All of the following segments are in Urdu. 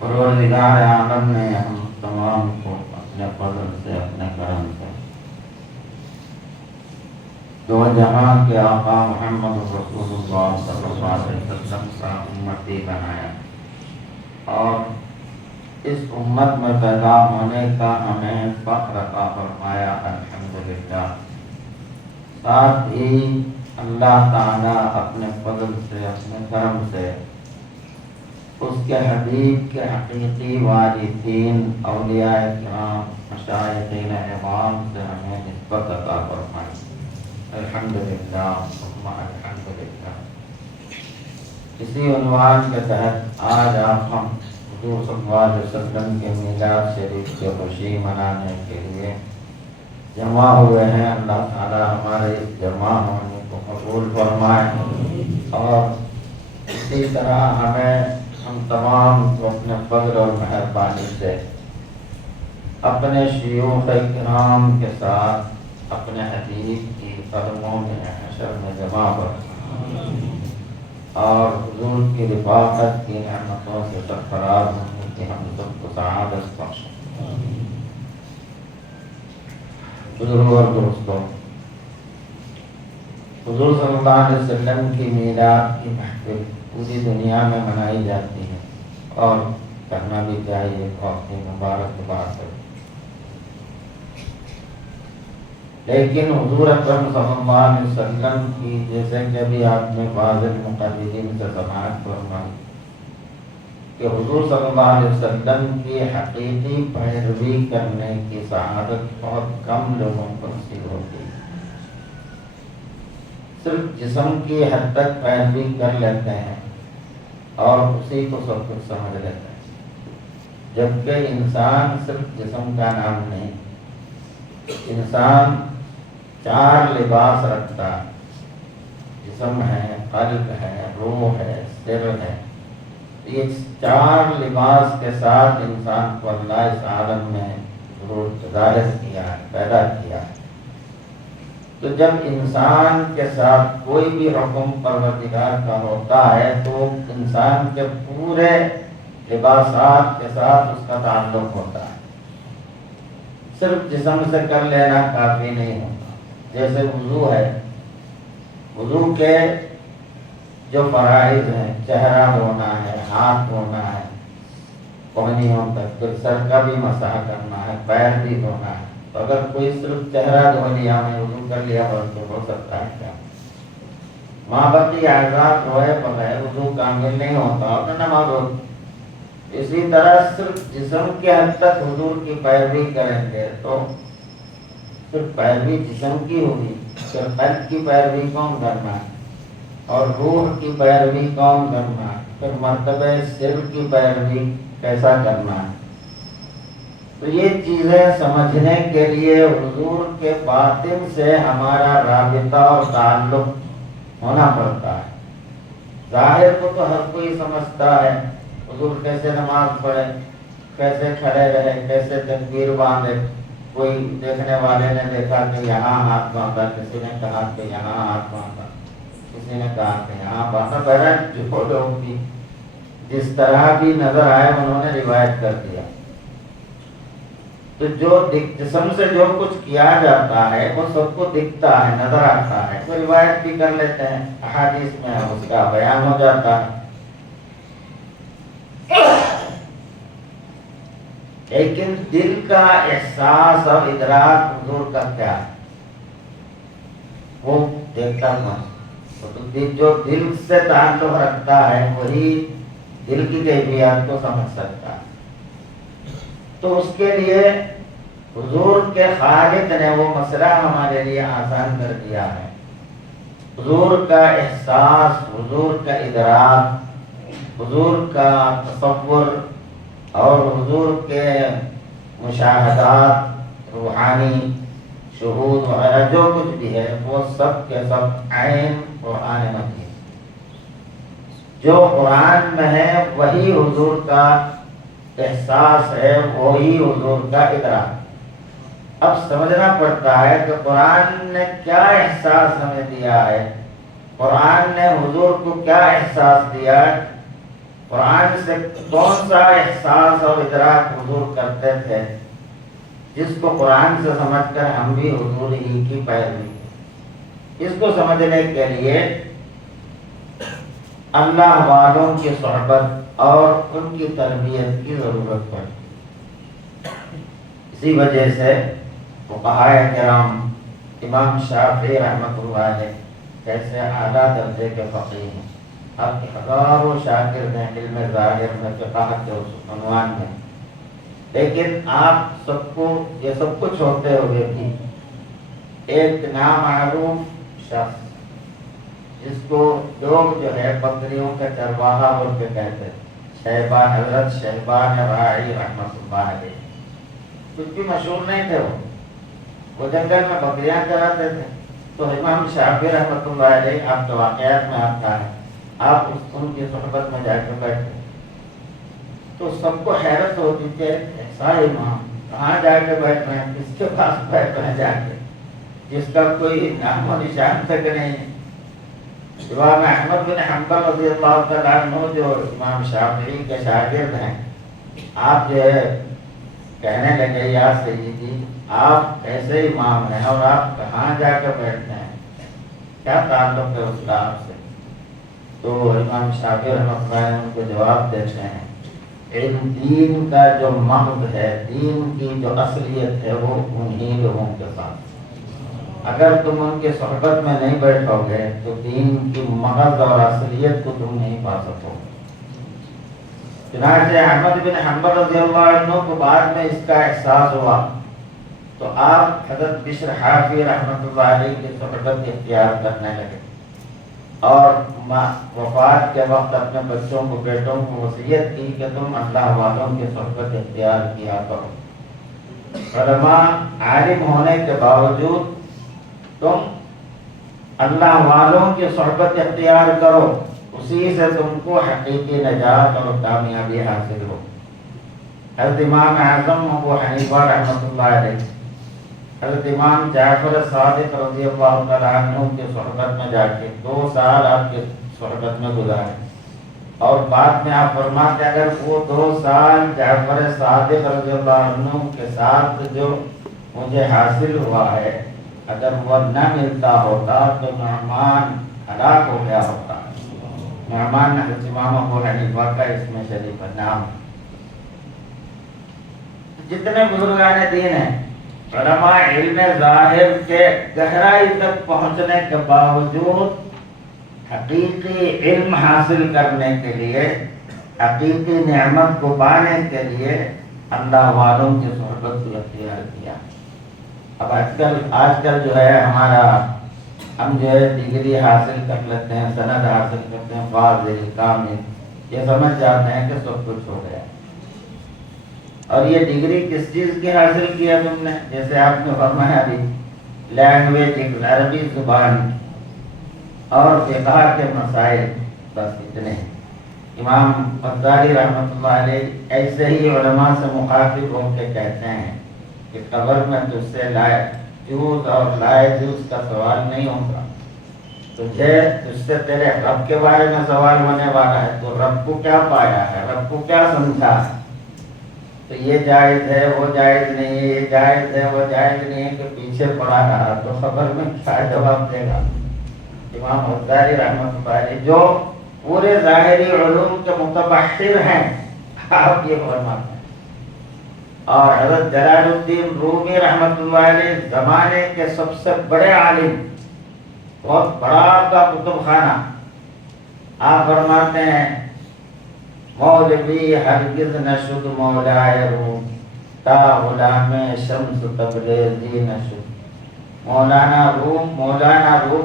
پروردگار عالم نے ہم تمام کو اپنے فضل سے، اپنے کرم سے دو جہاں کے آقا محمد رسول اللہ صلی اللہ علیہ وسلم کا امتی بنایا، اور اس امت میں پیدا ہونے کا ہمیں فخر عطا فرمایا، الحمدللہ۔ ساتھ ہی اللہ تعالیٰ اپنے فضل سے، اپنے کرم سے اس کے حبیب کے حقیقی وارثین اولیاء کرام، مشائخین اعظام سے ہمیں نسبت عطا فرمائی، الحمدللہ ثم الحمدللہ۔ اسی عنوان کے تحت آج ہم حضور صلی اللہ علیہ وسلم کے میلاد شریف کی خوشی منانے کے لیے جمع ہوئے ہیں۔ اللہ تعالی ہمارے اس جمع ہونے کو قبول فرمائے، اور اسی طرح ہم تمام کو اپنے فضل اور مہربانی سے اپنے شیوخ کرام کے ساتھ اپنے حبیب کی قدموں میں حشر میں جمع فرمائے، اور حضور کی رفاقت کی نعمتوں سے سرفراز ہونے کی ہم سب کو سعادت بخشے۔ بزرگوں اور دوستوں، حضور صلی اللہ علیہ وسلم کی میلاد کی محفل پوری دنیا میں منائی جاتی ہے، اور کرنا بھی چاہیے، بہت ہی مبارک بات ہے۔ لیکن حضور اکرم صلی اللہ علیہ وسلم کی، جیسے کہ ابھی آپ نے بعض مقررین سے سماعت فرمائی کہ حضور صلی اللہ علیہ وسلم کی حقیقی پیروی کرنے کی سعادت بہت کم لوگوں کو نصیب ہوتی ہے۔ صرف جسم کی حد تک پیروی کر لیتے ہیں اور اسی کو سب کچھ سمجھ لیتے ہیں، جبکہ انسان صرف جسم کا نام نہیں، انسان 4 لباس رکھتا ہے، جسم ہے، قلب ہے، روح ہے، سر ہے۔ یہ 4 لباس کے ساتھ انسان کو اللہ اس عالم میں ظاہر کیا ہے، پیدا کیا ہے۔ تو جب انسان کے ساتھ کوئی بھی حکم پروردگار کا ہوتا ہے تو انسان کے پورے لباسات کے ساتھ اس کا تعلق ہوتا ہے، صرف جسم سے کر لینا کافی نہیں ہوتا۔ جیسے وضو ہے، وضو کے جو فرائض ہیں، چہرہ دھونا ہے، ہاتھ دھونا ہے پونیوں تک، پھر سر کا بھی مسح کرنا ہے، پیر بھی دھونا ہے۔ تو اگر کوئی صرف چہرہ دھو لیا، میں وضو کر لیا، تو ہو سکتا ہے کیا؟ ماں باقی اعضاء دھوئے بغیر وضو کامل نہیں ہوتا، اور نماز ہوتی۔ اسی طرح صرف جسم کے حد تک حضور کی پیروی کریں گے تو صرف پیروی جسم کی ہوگی، پھر قلب کی پیروی کون کرنا ہے، اور روح کی پیروی کون کرنا ہے، پھر مرتبہ سر کی پیروی کیسا کرنا ہے۔ تو یہ چیزیں سمجھنے کے لیے حضور کے باطن سے ہمارا رابطہ اور تعلق ہونا پڑتا ہے۔ ظاہر کو تو ہر کوئی سمجھتا ہے، حضور کیسے نماز پڑھے، کیسے کھڑے رہے، کیسے تکبیر باندھے۔ کوئی دیکھنے والے نے دیکھا کہ یہاں ہاتھ باندھا، کسی نے کہا کہ یہاں ہاتھ باندھا، کسی نے کہا کہ یہاں باندھا۔ بہرحال جو لوگ بھی جس طرح بھی نظر آئے انہوں نے روایت کر دیا۔ تو جو جسم سے جو کچھ کیا جاتا ہے وہ سب کو دکھتا ہے، نظر آتا ہے، وہ روایت بھی کر لیتے ہیں، احادیث میں اس کا بیان ہو جاتا ہے۔ لیکن دل کا احساس اور ادراک حضور کا کیا ہے، وہ دیکھتا کون؟ تو جو دل سے تعلق رکھتا ہے وہی دل کی کیفیات کو سمجھ سکتا ہے۔ تو اس کے لیے حضور کے خالق نے وہ مسئلہ ہمارے لیے آسان کر دیا ہے۔ حضور کا احساس، حضور کا ادراک، حضور کا تصور اور حضور کے مشاہدات، روحانی شہود وغیرہ جو کچھ بھی ہے، وہ سب کے سب عین قرآن مجید، جو قرآن میں ہے وہی حضور کا احساس ہے، وہی حضور کا ادراک۔ اب سمجھنا پڑتا ہے کہ قرآن نے کیا احساس ہمیں دیا ہے، قرآن نے حضور کو کیا احساس دیا ہے قرآن سے کون سا احساس اور ادراک حضور کرتے تھے جس کو قرآن سے سمجھ کر ہم بھی حضور ہی کی پیروی کریں؟ اس کو سمجھنے کے لیے اللہ والوں کی صحبت اور ان کی تربیت کی ضرورت پڑی۔ اسی وجہ سے فقہائے کرام، امام شافعی رحمۃ اللہ علیہ کیسے اعلیٰ درجے کے فقیہ ہیں، آپ کے ہزاروں شاگرد ہیں علم ظاہر میں، فقہ کے عنوان میں، لیکن آپ سب کو یہ سب کچھ ہوتے ہوئے بھی ایک نامعلوم شخص جس کو لوگ جو ہے بکریوں کا چرواہا بول کے کہتے ہیں، شیبان، حضرت شیبان راعی رحمۃ اللہ علیہ، کچھ بھی مشہور نہیں تھے، وہ جنگل میں بکریاں چراتے تھے۔ تو امام شافعی رحمۃ اللہ علیہ آپ کے واقعات میں آتا ہے، آپ ان کی صحبت میں جا کے بیٹھے تو سب کو حیرت ہوتی تھی، ایسا امام کہاں جا کے بیٹھ رہے ہیں، کس کے پاس بیٹھ رہے ہیں جا کے، جس کا کوئی نام و نشان تک نہیں ہے۔ امام احمد بن حنبل رضی اللہ تعالیٰ عنہ جو امام شافعی کے شاگرد ہیں، آپ جو ہے کہنے لگے، یا سیدی آپ ایسے امام ہیں اور آپ کہاں جا کے بیٹھتے ہیں، کیا تعلق ہے اس کا آپ سے؟ تو امام شافعی رحمۃ اللہ ان کو جواب دیتے ہیں، علم دین کا جو مغز ہے، دین کی جو اصلیت ہے، وہ انہی لوگوں کے ساتھ، اگر تم ان کی صحبت میں نہیں بیٹھو گے تو دین کی مغز اور اصلیت کو تم نہیں پا سکو گے۔ چنانچہ احمد بن حنبل رضی اللہ عنہ کو بعد میں اس کا احساس ہوا تو آپ حضرت بشر حافی رحمۃ اللہ علیہ کی صحبت اختیار کرنے لگے اور وفات کے وقت اپنے بچوں کو، بیٹوں کو وصیت کی کہ تم اللہ والوں کی صحبت اختیار کیا کرو، علماء عالم ہونے کے باوجود تم اللہ والوں کی صحبت اختیار کرو، اسی سے تم کو حقیقی نجات اور کامیابی حاصل ہو۔ حضرت امام اعظم ابو حنیفہ رحمۃ اللہ علیہ، حضرت امام جعفر صادق رضی اللہ تعالیٰ عنہ کی صحبت میں جا کے 2 سال آپ کی صحبت میں گزارے، اور بعد میں آپ فرماتے اگر وہ 2 سال جعفر صادق رضی اللہ عنہ کے ساتھ جو مجھے حاصل ہوا ہے، اگر وہ نہ ملتا ہوتا تو نعمان ہلاک ہو گیا ہوتا۔ نعمان حضرت امام ابو حنیفہ کا اس میں شریف نام۔ جتنے بزرگان دین ہیں، علماء علم ظاہر کے گہرائی تک پہنچنے کے باوجود حقیقی علم حاصل کرنے کے لیے، حقیقی نعمت کو پانے کے لیے اللہ والوں کی صحبت کو اختیار کیا۔ اب آج کل جو ہے ہمارا، ہم جو ہے ڈگری حاصل کر لیتے ہیں، سند حاصل کرتے ہیں، فاضل کامل، یہ سمجھ جاتے ہیں کہ سب کچھ ہو گیا۔ اور یہ ڈگری کس چیز کی حاصل کیا تم نے؟ جیسے آپ نے فرمایا ابھی، لینگویج، عربی زبان اور فقہ کے مسائل، بس اتنے۔ امام غزالی رحمۃ اللہ علیہ ایسے ہی علماء سے مخاطب ہو کے کہتے ہیں کہ قبر میں تجھ سے جوز اور لائے جوز کا سوال نہیں ہوگا، تجھ سے تیرے رب کے بارے میں سوال ہونے والا ہے، تو رب کو کیا پایا ہے، رب کو کیا سمجھا ہے، تو یہ جائز ہے، وہ جائز نہیں ہے، یہ جائز ہے، وہ جائز نہیں ہے، کہ پیچھے پڑا رہا تو خبر میں کیا جواب دے گا۔ امام غزالی رحمۃ اللہ علیہ جو پورے ظاہری علوم کے متبحر ہیں، آپ یہ فرماتے ہیں۔ اور حضرت جلال الدین رومی رحمۃ اللہ علیہ زمانے کے سب سے بڑے عالم، بہت بڑا آپ کا کتب خانہ، آپ فرماتے ہیں مولوی ہرگز نشد مولائے روم، تا غلام شمس تبریزی نشد۔ مولانا روم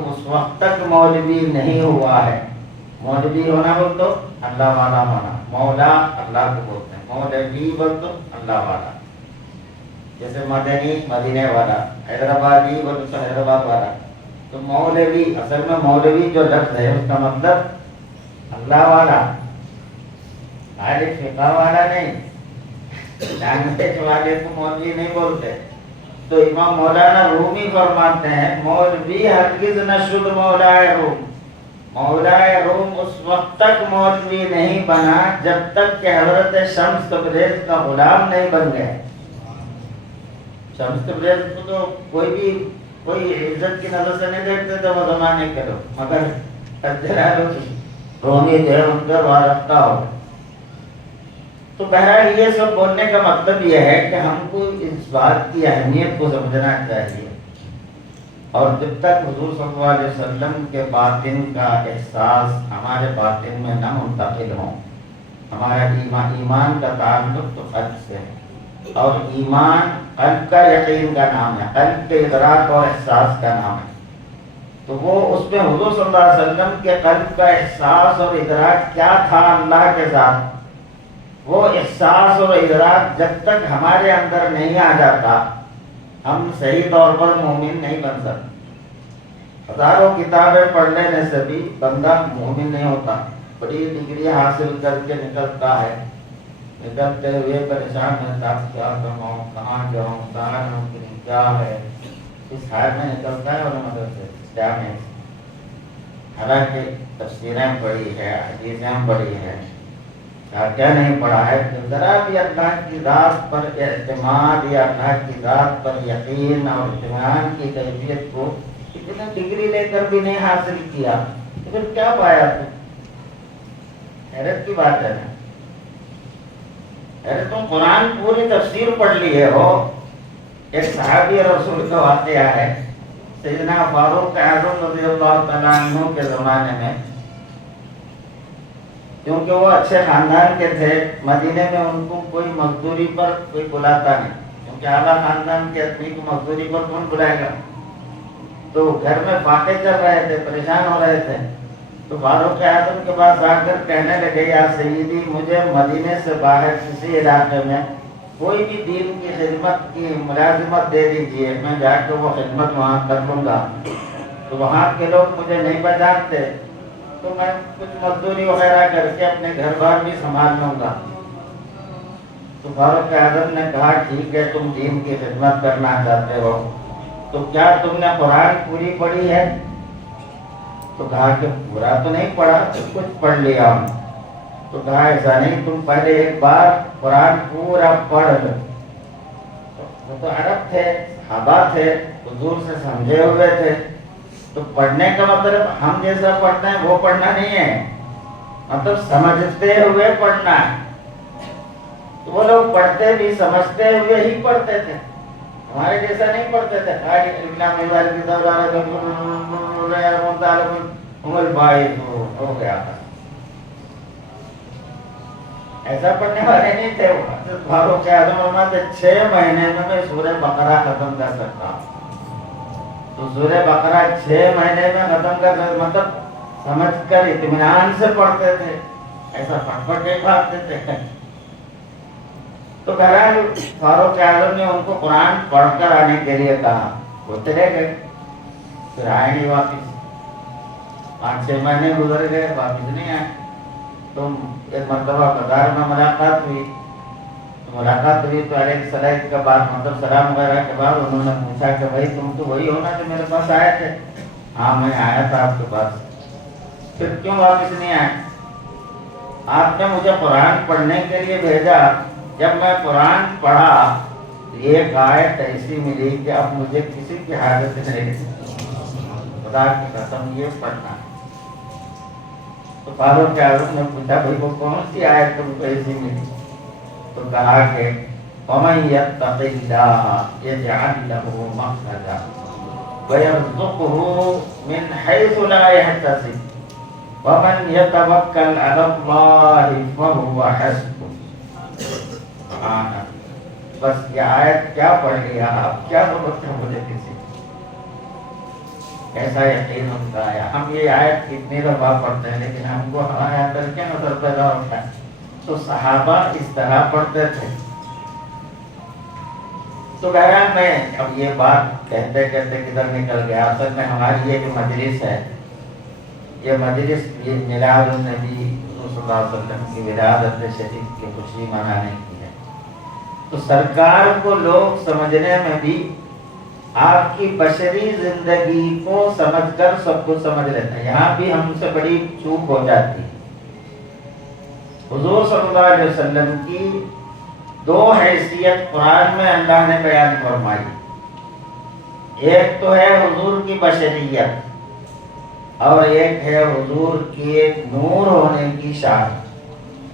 اس وقت تک مولوی نہیں ہوا ہے۔ مولوی ہونا بول تو اللہ والا ہونا، مولا اللہ کو بولتے ہیں، مولوی بول تو اللہ والا، جیسے مدنی مدینے والا، حیدرآبادی بول تو حیدرآباد والا۔ تو مولوی، اصل میں مولوی جو لفظ ہے اس کا مطلب اللہ والا، عالم فقہ والا نہیں، لینگویج والے کو مولوی نہیں بولتے۔ تو امام مولانا رومی فرماتے ہیں مولوی ہرگز نہ شد مولائے روم، مولا روم اس وقت تک مولوی نہیں بنا جب تک کہ حضرت شمس تبریز کا غلام نہیں بن گئے. شمس تبریز کو تو کوئی عزت کی نظر سے نہیں دیکھتے تھے وہ زمانے کے لوگ، مگر رومی جو ہے ان کا وارفتہ ہو. تو بہرحال یہ سب بولنے کا مطلب یہ ہے کہ ہم کو اس بات کی اہمیت کو سمجھنا چاہیے، اور جب تک حضور صلی اللہ علیہ وسلم کے باطن کا احساس ہمارے باطن میں نہ منتقل ہو، ہمارا ایمان کا تعلق تو قلب سے ہے، اور ایمان قلب کا یقین کا نام ہے، قلب کے ادراک اور احساس کا نام ہے. تو وہ اس میں حضور صلی اللہ علیہ وسلم کے قلب کا احساس اور ادراک کیا تھا اللہ کے ساتھ، وہ احساس اور ادراک جب تک ہمارے اندر نہیں آ جاتا ہم صحیح طور پر مومن نہیں بن سکتے. ہزاروں کتابیں پڑھ لینے سے بھی بندہ مومن نہیں ہوتا. بڑی ڈگری حاصل کر کے نکلتا ہے، نکلتے ہوئے پریشان رہتا، کیا کروں، کہاں جاؤں، کہاں نوکری، کیا ہے، اس حال میں نکلتا ہے. اور مدد سے کیا نہیں، حالانکہ تفسیریں پڑھی ہے، حدیثیں پڑھی ہے، کیا نہیں پڑھا ہے. ذرا بھی اللہ کی ذات پر اعتماد یا اللہ کی ذات پر یقین اور اطمینان کی کیفیت کو اتنی ڈگری لے کر بھی نہیں حاصل کیا تو پھر کیا پایا؟ تو حیرت کی بات ہے نا. ارے تم قرآن پوری تفسیر پڑھ لیے ہو. ایک صحابی رسول کا واقعہ ہے، سیدنا فاروق اعظم رضی اللہ تعالیٰ عنہ کے زمانے میں، کیونکہ وہ اچھے خاندان کے تھے، مدینے میں ان کو کوئی مزدوری پر کوئی بلاتا نہیں، کیونکہ اعلیٰ خاندان کے آدمی کو مزدوری پر کون بلائے گا. تو گھر میں فاقے چل رہے تھے، پریشان ہو رہے تھے. تو فاروق اعظم کے پاس آ کر کہنے لگے، یا سیدی مجھے مدینے سے باہر کسی علاقے میں کوئی بھی دین کی خدمت کی ملازمت دے دیجئے، میں جا کے وہ خدمت وہاں کر لوں گا. تو وہاں کے لوگ مجھے نہیں پہچانتے تو میں کچھ مزدوری وغیرہ کر کے اپنے گھر بار بھی سنبھال لوں گا. تو فاروق اعظم نے کہا ٹھیک ہے، تم دین کی خدمت کرنا چاہتے ہو تو کیا تم نے قرآن پوری پڑھی ہے؟ تو کہا کہ پورا تو نہیں پڑھا، کچھ پڑھ لیا ہوں. تو کہا ایسا نہیں، تم پہلے ایک بار قرآن پورا پڑھ لو. وہ تو عرب تھے، صحابہ تھے، حضور سے سمجھے ہوئے تھے. تو پڑھنے کا مطلب ہم جیسا پڑھنا ہے وہ پڑھنا نہیں ہے، مطلب سمجھتے ہوئے پڑھنا ہے. تو وہ لوگ پڑھتے بھی سمجھتے ہوئے ہی پڑھتے تھے، ہمارے جیسا نہیں پڑھتے تھے. ہو گیا تھا، ایسا پڑھنے والے نہیں تھے. فاروق اعظم فرماتے 6 مہینے میں سورہ بقرہ ختم کر سکتا ہوں. تو سورہ بقرہ 6 مہینے میں ختم کر سکتا، مطلب سمجھ کر اطمینان سے پڑھتے تھے، ایسا پڑھ پڑھ کے پڑھتے تھے. تو بہرحال فاروق اعظم نے ان کو قرآن پڑھ کر آنے کے لیے کہا. وہ چلے گئے، پھر آئے نہیں واپس. 5-6 مہینے گزر گئے، واپس نہیں آئے. تو ایک مرتبہ بازار میں ملاقات ہوئی تو علیہ السلام کے بعد مطلب سلام وغیرہ کے بعد انہوں نے پوچھا کہ بھائی تم تو وہی ہو نا جو میرے پاس آئے تھے؟ ہاں میں آیا تھا آپ کے پاس. پھر کیوں واپس نہیں آئے؟ آپ نے مجھے قرآن پڑھنے کے لیے بھیجا، جب میں قرآن پڑھا ایک آیت ایسی ملی کہ اب مجھے کسی کی حاجت نہیں، خدا کی قسم یہ پڑھنا. تو فاروق اعظم نے پوچھا بھائی وہ کون سی آیت تم کو ایسی ملی؟ تو کہا کہ وَمَن يَتَّقِ اللَّهَ يَجْعَلْ لَهُ مَخْرَجًا وَيَرْزُقْهُ مِنْ حَيْثُ لَا يَحْتَسِبُ وَمَن يَتَوَكَّلْ عَلَى اللَّهِ فَهُوَ حَسْبُهُ. بس یہ آیت کیا پڑھ لیا آپ، کیا ضرورت ہے مجھے کسی؟ ایسا یقین ہوتا ہے. ہم یہ آیت کتنی دفعہ پڑھتے ہیں لیکن ہم کو ہمارے اندر کیا نظر پیدا ہوتا ہے؟ تو صحابہ اس طرح پڑھتے تھے. تو بہرحال میں اب یہ بات کہتے کہتے کدھر نکل گیا. اصل میں ہماری یہ جو مجلس ہے، یہ مجلس یہ میلاد النبی صلی اللہ علیہ وسلم کی ولادت شریف کی خوشی منانے کی ہے. تو سرکار کو لوگ سمجھنے میں بھی آپ کی بشری زندگی کو سمجھ کر سب کچھ سمجھ لیتا ہے۔ یہاں بھی ہم سے بڑی چوک ہو جاتی ہے۔ حضور صلی اللہ علیہ وسلم کی دو حیثیت قرآن میں اللہ نے بیان فرمائی۔ ایک تو ہے حضور کی بشریت اور ایک ہے حضور کی ایک نور ہونے کی شان۔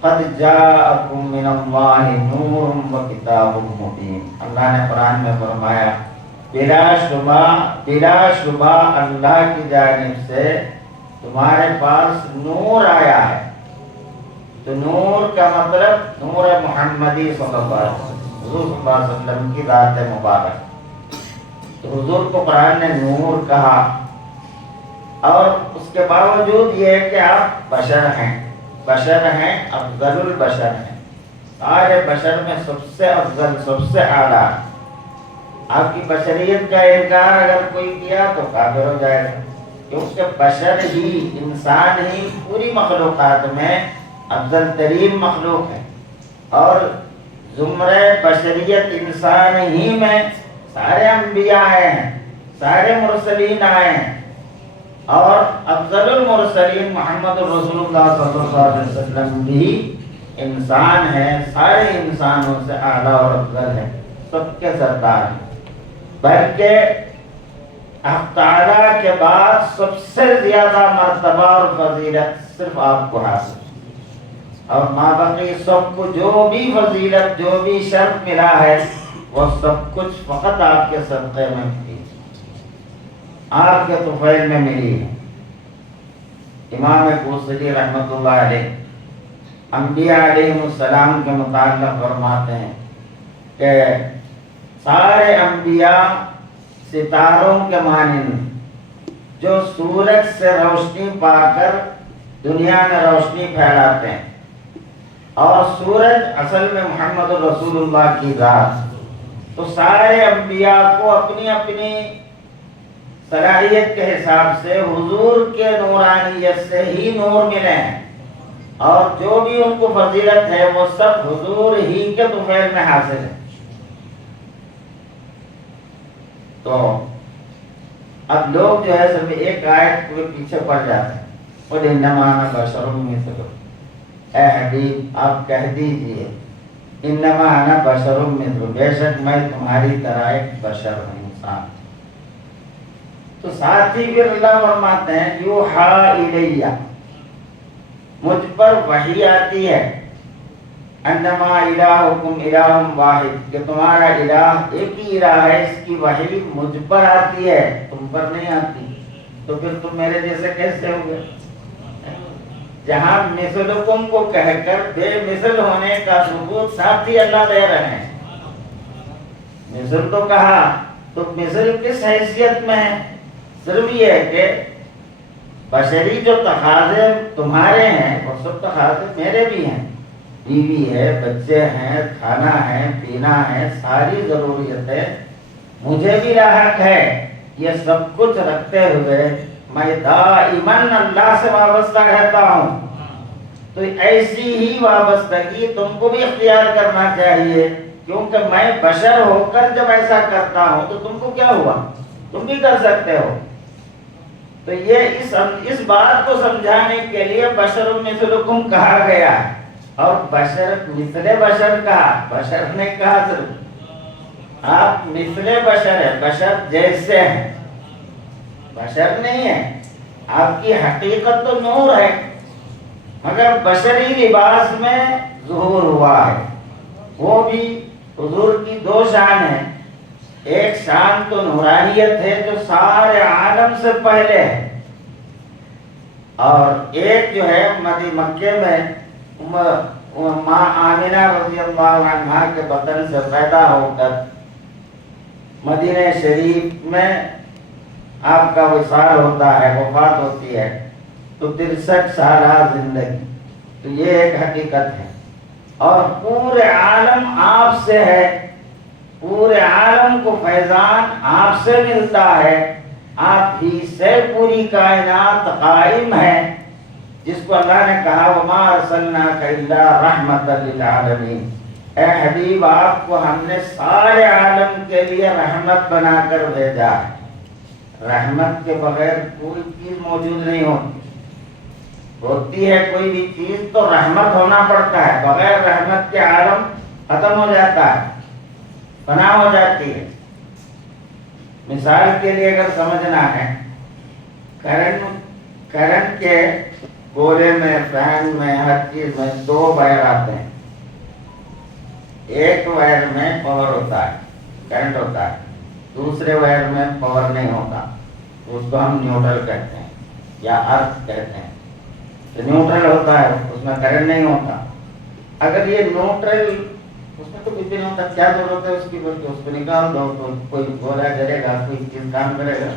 قد جاءکم من اللہ نور و کتاب مبین، اللہ نے قرآن میں فرمایا بلا شبہ اللہ کی جانب سے تمہارے پاس نور آیا ہے۔ تو نور کا مطلب نور محمدی صلی اللہ علیہ وسلم، حضور صلی اللہ علیہ وسلم کی ذات مبارک۔ تو حضور کو قرآن نے نور کہا، اور اس کے باوجود یہ ہے کہ آپ بشر ہیں، افضل البشر ہیں، سارے بشر میں سب سے افضل، سب سے اعلیٰ۔ آپ کی بشریت کا انکار اگر کوئی کیا تو کافر ہو جائے گا، کیونکہ بشر ہی، انسان ہی پوری مخلوقات میں افضل ترین مخلوق ہے، اور زمرہ بشریت انسان ہی میں سارے انبیاء آئے ہیں، سارے مرسلین آئے ہیں، اور افضل المرسلین محمد رسول اللہ صلی اللہ علیہ وسلم بھی انسان ہے، سارے انسانوں سے اعلیٰ اور افضل ہے، سب کے سردار ہیں۔ بلکہ حق تعالیٰ کے بعد سب سے زیادہ مرتبہ اور فضیلت صرف آپ کو حاصل، اور مابقی سب کو جو بھی فضیلت، جو بھی شرف ملا ہے، وہ سب کچھ فقط آپ کے صدقے میں ملی، آپ کے طفیل میں ملی ہے۔ امام کوثری رحمۃ اللہ علیہ انبیاء علیہ السلام کے متعلق فرماتے ہیں کہ سارے انبیاء ستاروں کے مانند جو سورج سے روشنی پا کر دنیا میں روشنی پھیلاتے ہیں، اور سورج اصل میں محمد رسول اللہ کی ذات۔ تو سارے انبیاء کو اپنی اپنی صلاحیت کے حساب سے حضور کے نورانیت سے ہی نور ملے ہیں، اور جو بھی ان کو فضیلت ہے وہ سب حضور ہی کے طفیل میں حاصل ہے۔ تو اب لوگ جو ہے صرف ایک آیت کو پیچھے پڑ جاتے ہیں، قُلْ إِنَّمَا أَنَا بَشَرٌ مِثْلُكُمْ، اے حبیب آپ کہہ دیجئے انما انا بشر مثلکم، بے شک میں تمہاری طرح ایک بشر ہوں، انسان۔ تو ساتھ ہی پھر اللہ فرماتے ہیں یوحیٰ الیہ، مجھ پر وحی آتی ہے، انما الہکم الہ واحد، کہ تمہارا الہ ایک ہی الہ ہے، اس کی وحی مجھ پر آتی ہے، تم پر نہیں آتی۔ تو پھر تم میرے جیسے کیسے ہوگے؟ جہاں مثلکم کو کہہ کر بے مثل ہونے کا ثبوت ساتھ ہی اللہ دے رہے ہیں۔ مثل تو کہا، تو مثل کس حیثیت میں ہے؟ صرف یہ ہے کہ بشری جو تقاضے تمہارے ہیں وہ سب تقاضے میرے بھی ہیں، بیوی ہے، بچے ہیں، کھانا ہے، پینا ہے، ساری ضروریتیں مجھے بھی لاحق ہے۔ یہ سب کچھ رکھتے ہوئے میں دائماً اللہ سے وابستہ رہتا ہوں۔ تو ایسی ہی وابستگی تم کو بھی اختیار کرنا چاہیے، کیونکہ میں بشر ہو کر جب ایسا کرتا ہوں تو تم کو کیا ہوا؟ تم بھی کر سکتے ہو۔ تو یہ اس بات کو سمجھانے کے لیے بشر مثلکم کہا گیا، اور بشر مثل بشر کہا، بشر نے کہا صرف آپ مثل بشر ہے، بشر جیسے ہیں، بشر نہیں ہے۔ آپ کی حقیقت تو نور ہے، مگر بشری لباس میں ظہور ہوا ہے۔ وہ بھی حضور کی دو شان ہیں، ایک شان تو نورانیت ہے جو سارے عالم سے پہلے ہے، اور ایک جو ہے مکے میں ماں آمنہ رضی اللہ عنہا کے بطن سے پیدا ہو کر مدینہ شریف میں آپ کا وصال ہوتا ہے، وفات ہوتی ہے، تو 63 سالہ زندگی، تو یہ ایک حقیقت ہے۔ اور پورے عالم آپ سے ہے، پورے عالم کو فیضان آپ سے ملتا ہے، آپ ہی سے پوری کائنات قائم ہے، جس کو اللہ نے کہا وَمَا أَرْسَلْنَاكَ إِلَّا رَحْمَةً لِلْعَالَمِينَ، اے حبیب آپ کو ہم نے سارے عالم کے لیے رحمت بنا کر بھیجا ہے۔ رحمت کے بغیر کوئی چیز موجود نہیں ہوتی ہے کوئی بھی چیز تو رحمت ہونا پڑتا ہے، بغیر رحمت کے عالم ختم ہو جاتا ہے، فنا ہو جاتی ہے۔ مثال کے لیے اگر سمجھنا ہے، کرنٹ کے گولے میں، فین میں، ہر چیز میں دو وائر آتے ہیں۔ ایک وائر میں پاور ہوتا ہے، کرنٹ ہوتا ہے، دوسرے وائر میں پاور نہیں ہوتا، اس کو ہم نیوٹرل کہتے ہیں یا ارتھ کہتے ہیں۔ تو نیوٹرل ہوتا ہے، اس میں کرنٹ نہیں ہوتا۔ اگر یہ نیوٹرل، اس میں تو کچھ بھی نہیں ہوتا، کیا ضرورت ہے اس کی؟ بلکہ اس کو نکال دو تو کوئی گولا جلے گا، کوئی چیز کام کرے گا۔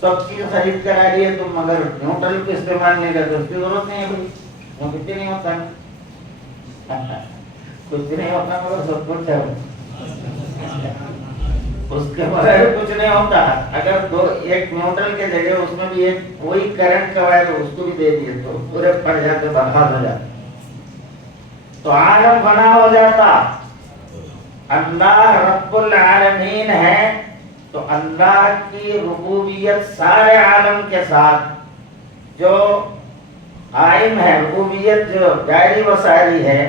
سب چیز خرید کر آ رہی ہے تم مگر نیوٹرل کو استعمال نہیں کرتے، اس کی ضرورت نہیں ہے بھائی، وہ کچھ نہیں ہوتا، کچھ بھی نہیں ہوتا مگر سب کچھ ہے، اس کے بغیر کچھ نہیں ہوتا۔ اگر ایک نیوٹرل کے جگہ اس میں بھی ایک کوئی کرنٹ کا وائر اس کو بھی دے دیے تو پورے پڑ جاتے، برباد ہو جاتے، تو عالم بنا ہو جاتا۔ اللہ رب العالمین ہے تو اللہ کی ربوبیت سارے عالم کے ساتھ جو قائم ہے، ربوبیت جو جاری و ساری ہے،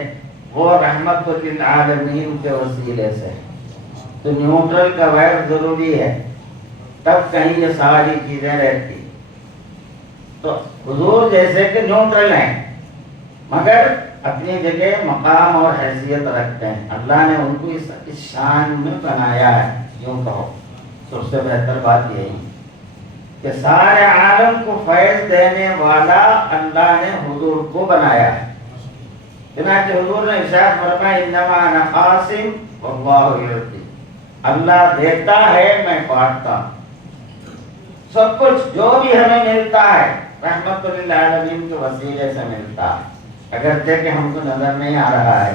وہ رحمت للعالمین کے وسیلے سے۔ تو نیوٹرل کا وائر ضروری ہے، تب کہیں یہ ساری چیزیں رہتی۔ تو حضور جیسے کہ نیوٹرل ہیں مگر اپنی جگہ مقام اور حیثیت رکھتے ہیں، اللہ نے ان کو اس شان میں بنایا ہے۔ یوں کہو سب سے بہتر بات یہی کہ سارے عالم کو فیض دینے والا اللہ نے حضور کو بنایا ہے۔ چنانچہ حضور نے ارشاد فرمایا انما انا قاسم واللہ یعطی، اللہ دیتا ہے میں بانٹتا ہوں۔ سب کچھ جو بھی ہمیں ملتا ہے رحمت للعالمین کے وسیلے سے ملتا ہے، اگرچہ کہ ہم کو نظر نہیں آ رہا ہے۔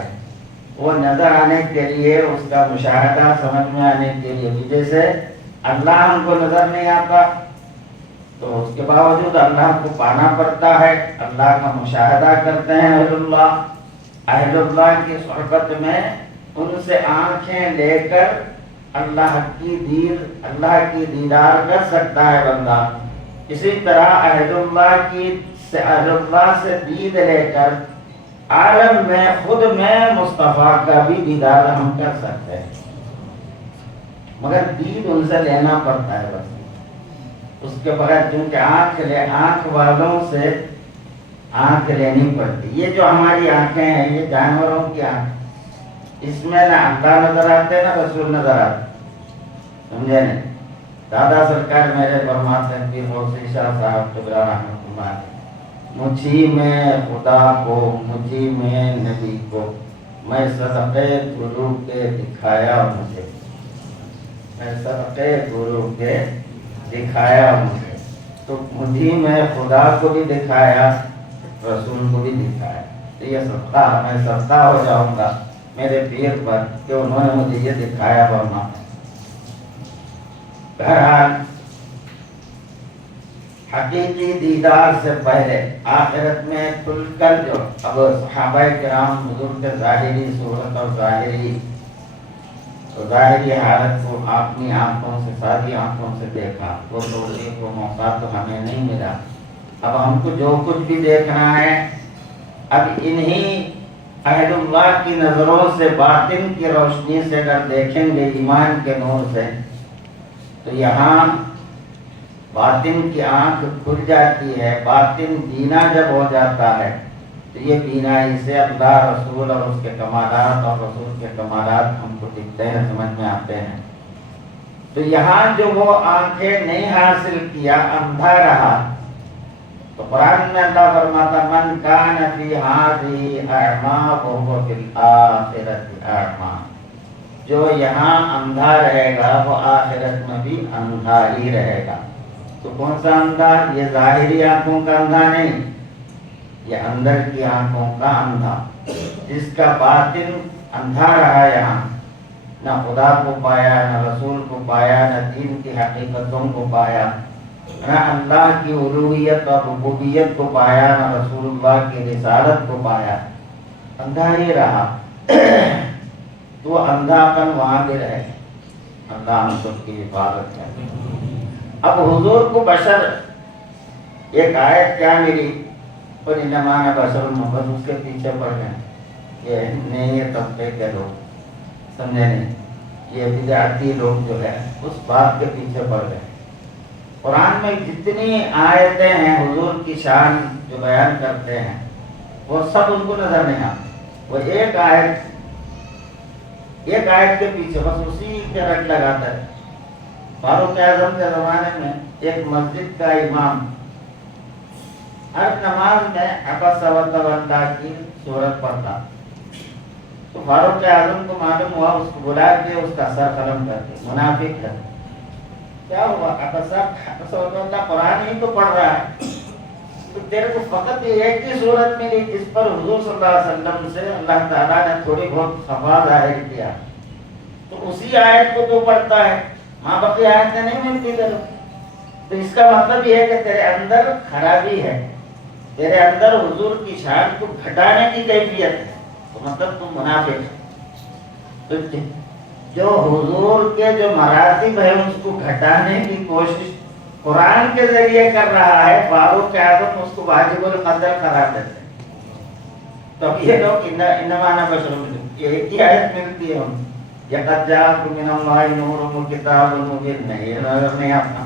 وہ نظر آنے کے لیے، اس کا مشاہدہ سمجھ میں آنے کے لیے، جیسے اللہ ہم کو نظر نہیں آتا تو اس کے باوجود اللہ کو پانا پڑتا ہے، اللہ کا مشاہدہ کرتے ہیں اہل اللہ کی صحبت میں، ان سے آنکھیں لے کر اللہ کی دیدار کر سکتا ہے بندہ۔ اسی طرح اہل اللہ سے دید لے کر عالم میں خود میں مصطفیٰ کا بھی دیدار ہم کر سکتے ہیں، مگر دید ان سے لینا پڑتا ہے بس۔ اس کے بغیر چونکہ آنکھ والوں سے آنکھ لینی پڑتی۔ یہ جو ہماری آنکھیں ہیں یہ جانوروں کی آنکھ، اس میں نہ اللہ نظر آتے نہ رسول نظر آتے، سمجھے نہیں؟ دادا سرکار میرے فرماتے ہیں پیر غوثی شاہ صاحب ٹکرا رحمۃ اللہ علیہ، مجھی میں خدا کو، مجھی میں نبی کو، میں صدقے گرو کے دکھایا مجھے، میں صدقے گرو کے دکھایا مجھے۔ تو مجھی میں خدا کو بھی دکھایا، رسول کو بھی دکھایا، تو یہ صدقہ، میں صدقہ ہو جاؤں گا میرے پیر پر کہ انہوں نے مجھے یہ دکھایا ورنہ۔ بہرحال حقیقی دیدار سے پہلے آخرت میں کھل کر جو اب صحابہ کرام حضور کے ظاہری صورت اور ظاہری حالت کو اپنی آنکھوں سے، ساری آنکھوں سے دیکھا، وہ توڑنے کو موقع تو ہمیں نہیں ملا۔ اب ہم کو جو کچھ بھی دیکھنا ہے اب انہی اہل اللہ کی نظروں سے، باطن کی روشنی سے اگر دیکھیں گے ایمان کے نور سے، تو یہاں باطن کی آنکھ کھل جاتی ہے۔ باطن بینا جب ہو جاتا ہے تو یہ بینائی سے اللہ، رسول اور اس کے کمالات اور رسول کے کمالات ہم کو دکھتے ہیں، سمجھ میں آتے ہیں۔ تو یہاں جو وہ آنکھیں نہیں حاصل کیا، اندھا رہا، تو قرآن میں اللہ فرماتا من کان فی ہذہ اعمی فہو فی الآخرۃ اعمی، جو یہاں اندھا رہے گا وہ آخرت میں بھی اندھا ہی رہے گا۔ تو کون سا اندھا؟ یہ ظاہری آنکھوں کا اندھا نہیں، یہ اندر کی آنکھوں کا اندھا، جس کا باطن اندھا رہا، یہاں نہ خدا کو پایا، نہ رسول کو پایا، نہ دین کی حقیقتوں کو پایا، نہ اللہ کی الوہیت اور ربوبیت کو پایا، نہ رسول اللہ کی رسالت کو پایا، اندھا ہی رہا۔ تو اندھاپن وہاں بھی رہے، اللہ ہم سب کی حفاظت کرے۔ اب حضور کو بشر ایک آیت کیا ملی، پر انما انا بشر محمد، اس کے پیچھے پڑ گئے یہ نئے طبقے کے لوگ، سمجھے نہیں، یہ بدعتی لوگ جو ہے اس بات کے پیچھے پڑ گئے۔ قرآن میں جتنی آیتیں ہیں حضور کی شان جو بیان کرتے ہیں وہ سب ان کو نظر نہیں آتی، وہ ایک آیت کے پیچھے بس اسی کے رٹ لگاتا ہے۔ فاروق اعظم کے زمانے میں ایک مسجد کا امام ہر نماز میں عبس و تولى کی سورت پڑھتا، تو فاروق اعظم کو معلوم ہوا، اس کو بلا کے اس کا سر قلم کر کے، منافق ہے، کیا ہوا؟ عبس و تولى قرآن ہی تو پڑھ رہا ہے، تو تیرے کو فقط یہ ایک ہی صورت ملی جس پر حضور صلی اللہ علیہ وسلم سے اللہ تعالیٰ نے تھوڑی بہت خفا ظاہر کیا، تو اسی آیت کو تو پڑھتا ہے، ماں باقی آیتیں نہیں ملتی تیرے کو۔ تو اس کا مطلب یہ ہے کہ تیرے اندر خرابی ہے، تیرے اندر حضور کی شان کو گھٹانے کی کیفیت ہے، تو مطلب تم منافق ہے۔ تو جو حضور کے جو مراتب ہے اس کو گھٹانے کی کوشش قرآن کے ذریعے کر رہا ہے، فاروق اعظم اس کو واجب القتل قرار دیتے ہیں۔ تو یہ لوگ انما انا بشر، یہ ایک ہی آیت ملتی ہے ان لقد جاءکم من اللہ نور وکتاب مبین، نہیں اپنا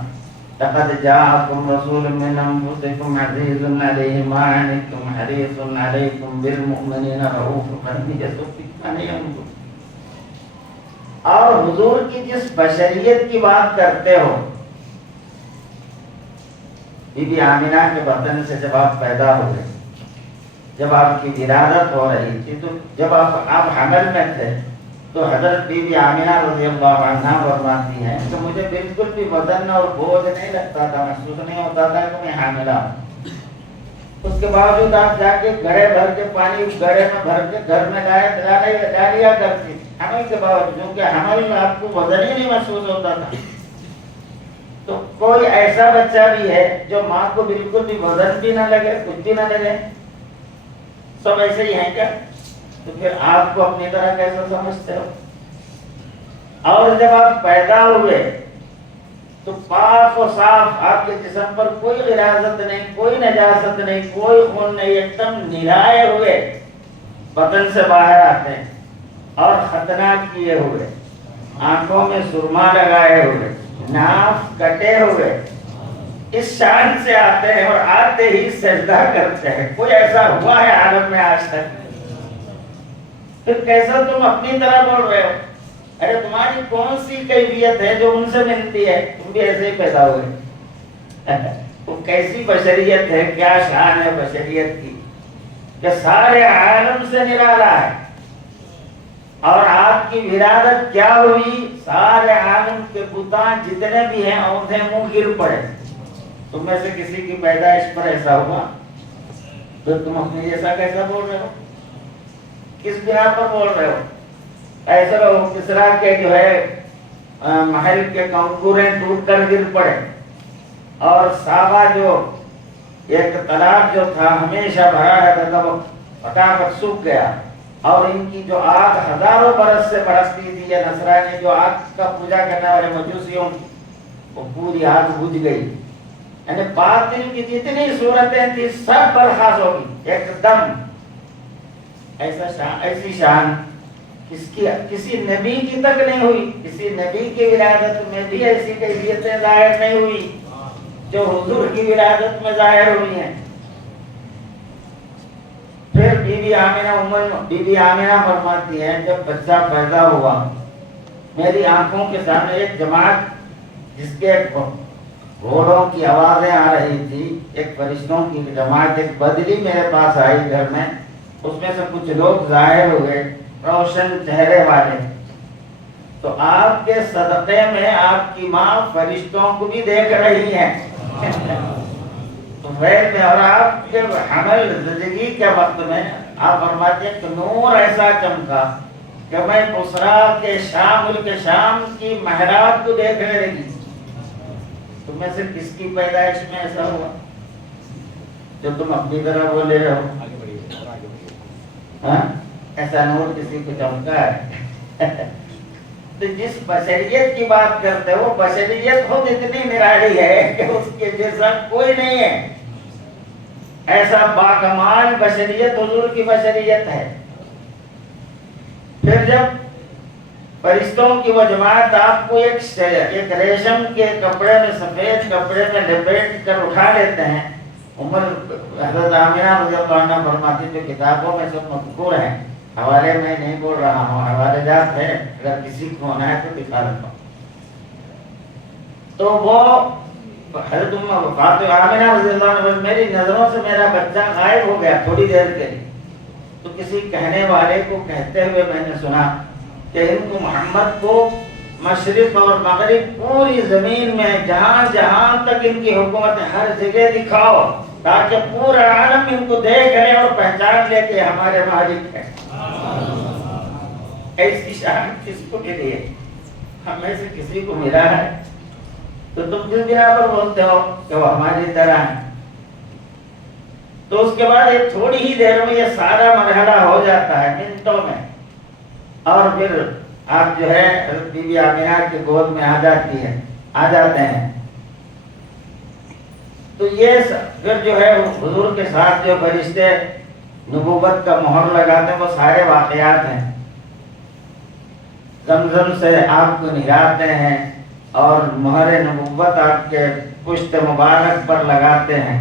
لقد جاءکم رسول من انفسکم عزیز علیہ ما عنتم حریص علیکم بالمؤمنین رؤوف رحیم۔ اور حضور کی جس بشریت کی بات کرتے ہو، بی بی آمینہ کے بطن سے جب آپ پیدا ہو گئے، جب آپ کی ولادت ہو رہی تھی، تو جب آپ حمل میں تھے، تو حضرت بی بی آمینہ رضی اللہ عنہا فرماتی ہیں کہ مجھے بالکل بھی وزن اور بوجھ نہیں لگتا تھا، محسوس نہیں ہوتا تھا کہ میں حاملہ ہوں۔ اس کے باوجود آپ جا کے گڑھے بھر کے پانی گڑھے میں بھر کے گھر میں ڈالیا کرتی حمل کے باوجود، کیونکہ حمل میں آپ کو وزن ہی نہیں محسوس ہوتا تھا۔ تو کوئی ایسا بچہ بھی ہے جو ماں کو بالکل بھی وزن بھی نہ لگے، کچھ بھی نہ لگے، سب ایسے ہی ہیں کیا؟ تو پھر آپ کو اپنی طرح کیسا سمجھتے ہو؟ اور جب آپ پیدا ہوئے تو پاک و صاف، آپ کے جسم پر کوئی غلاظت نہیں، کوئی نجاست نہیں، کوئی خون نہیں، ایک دم نہائے ہوئے بدن سے باہر آتے ہیں، اور ختنہ کیے ہوئے، آنکھوں میں سرما لگائے ہوئے، ناف کٹے ہوئے، اس شان سے آتے ہیں، اور آتے ہی سجدہ کرتے ہیں۔ کوئی ایسا ہوا ہے عالم میں آج تک؟ پھر کیسا تم اپنی طرح بول رہے ہو؟ ارے تمہاری کون سی کیفیت ہے جو ان سے ملتی ہے؟ تم بھی ایسے ہی پیدا ہوئے۔ وہ کیسی بشریت ہے، کیا شان ہے بشریت کی کہ سارے عالم سے نرالا ہے، اور آپ کی ولادت کیا ہوئی، سارے عالم کے بتان جتنے بھی ہیں اوندھے منہ گر پڑے۔ تم میں سے کسی کی پیدائش پر ایسا ہوا؟ تو تم اپنے جیسا کیسا بول رہے ہو؟ کس بنا پر بول رہے ہو؟ ایسا لوگ کسرا کے جو ہے محل کے کنکوریں ٹوٹ کر گر پڑے، اور سابا جو ایک تالاب جو تھا ہمیشہ بھرا رہتا تھا وہ فٹافٹ سوکھ گیا، اور ان کی جو آگ ہزاروں برس سے برستی تھی، یا نصرانی جو آگ کا پوجا کرنے والے مجوسیوں کی، وہ پوری آگ بجھ گئی۔ یعنی باطل کی جتنی صورتیں تھی سب برخاست ہو گئی ایک دم۔ ایسی شان کسی نبی کی تک نہیں ہوئی، کسی نبی کی ولادت میں بھی ایسی کیفیتیں ظاہر نہیں ہوئی جو حضور کی ولادت میں ظاہر ہوئی ہیں۔ پھر بی بی آمینہ فرماتی ہیں جب بچہ پیدا ہوا، میری آنکھوں کے سامنے ایک جماعت جس کے گھوڑوں کی آوازیں آ رہی تھی، ایک فرشتوں کی جماعت، ایک بدلی میرے پاس آئی گھر میں، اس میں سے کچھ لوگ ظاہر ہوئے روشن چہرے والے، تو آپ کے صدقے میں آپ کی ماں فرشتوں کو بھی دیکھ رہی ہے۔ اور آپ کے حمل زندگی کے وقت میں آپ فرماتے ہیں کہ نور ایسا چمکا کہ میں بصرا کے شام، ملک شام کی محراب کو دیکھنے لگی۔ تم میں سے کس کی پیدائش میں ایسا ہوا جو تم اپنی طرح بولے رہے ہو؟ ایسا نور کسی کو چمکا ہے؟ تو جس بشریت کی بات کرتے وہ بشریت خود اتنی نرالی ہے کہ اس کے جیسا کوئی نہیں ہے. ایسا باکمال بشریت حضور کی بشریت ہے. پھر جب فرشتوں کی وہ جماعت آپ کو ایک ریشم کے کپڑے میں سفید کپڑے میں لپیٹ کر اٹھا لیتے ہیں. عمر حضرت آمینہ رضی اللہ عنہ فرماتی جو کتابوں میں سب مذکور ہیں, حوالے میں نہیں بول رہا ہوں, حوالے جات ہے, اگر کسی کو ہونا ہے تو دکھا دیتا ہوں. تو وہ حضرت فاطمہ آمینہ رضی اللہ عنہ میری نظروں سے میرا بچہ غائب ہو گیا تھوڑی دیر کے لیے. تو کسی کہنے والے کو کہتے ہوئے میں نے سنا کہ ان کو محمد کو مشرق اور مغرب پوری زمین میں جہاں جہاں تک ان کی حکومت ہے ہر جگہ دکھاؤ تاکہ پورا عالم ان کو دیکھ لے اور پہچان لے کہ ہمارے مالک ہے. ایسی شان کس کو کے لیے ہمیں سے کسی کو ملا ہے تو تم کس بنا پر بولتے ہو کہ وہ ہماری طرح ہے. تو اس کے بعد ایک تھوڑی ہی دیر میں یہ سارا مرحلہ ہو جاتا ہے, منٹوں میں, اور پھر آپ جو ہے حضرت بی بی آمینہ کی گود میں آ جاتے ہیں. تو یہ پھر جو ہے حضور کے ساتھ جو فرشتے نبوت کا مہر لگاتے ہیں وہ سارے واقعات ہیں. زمزم سے آپ کو نہلاتے ہیں اور مہر نبوت آپ کے پشت مبارک پر لگاتے ہیں,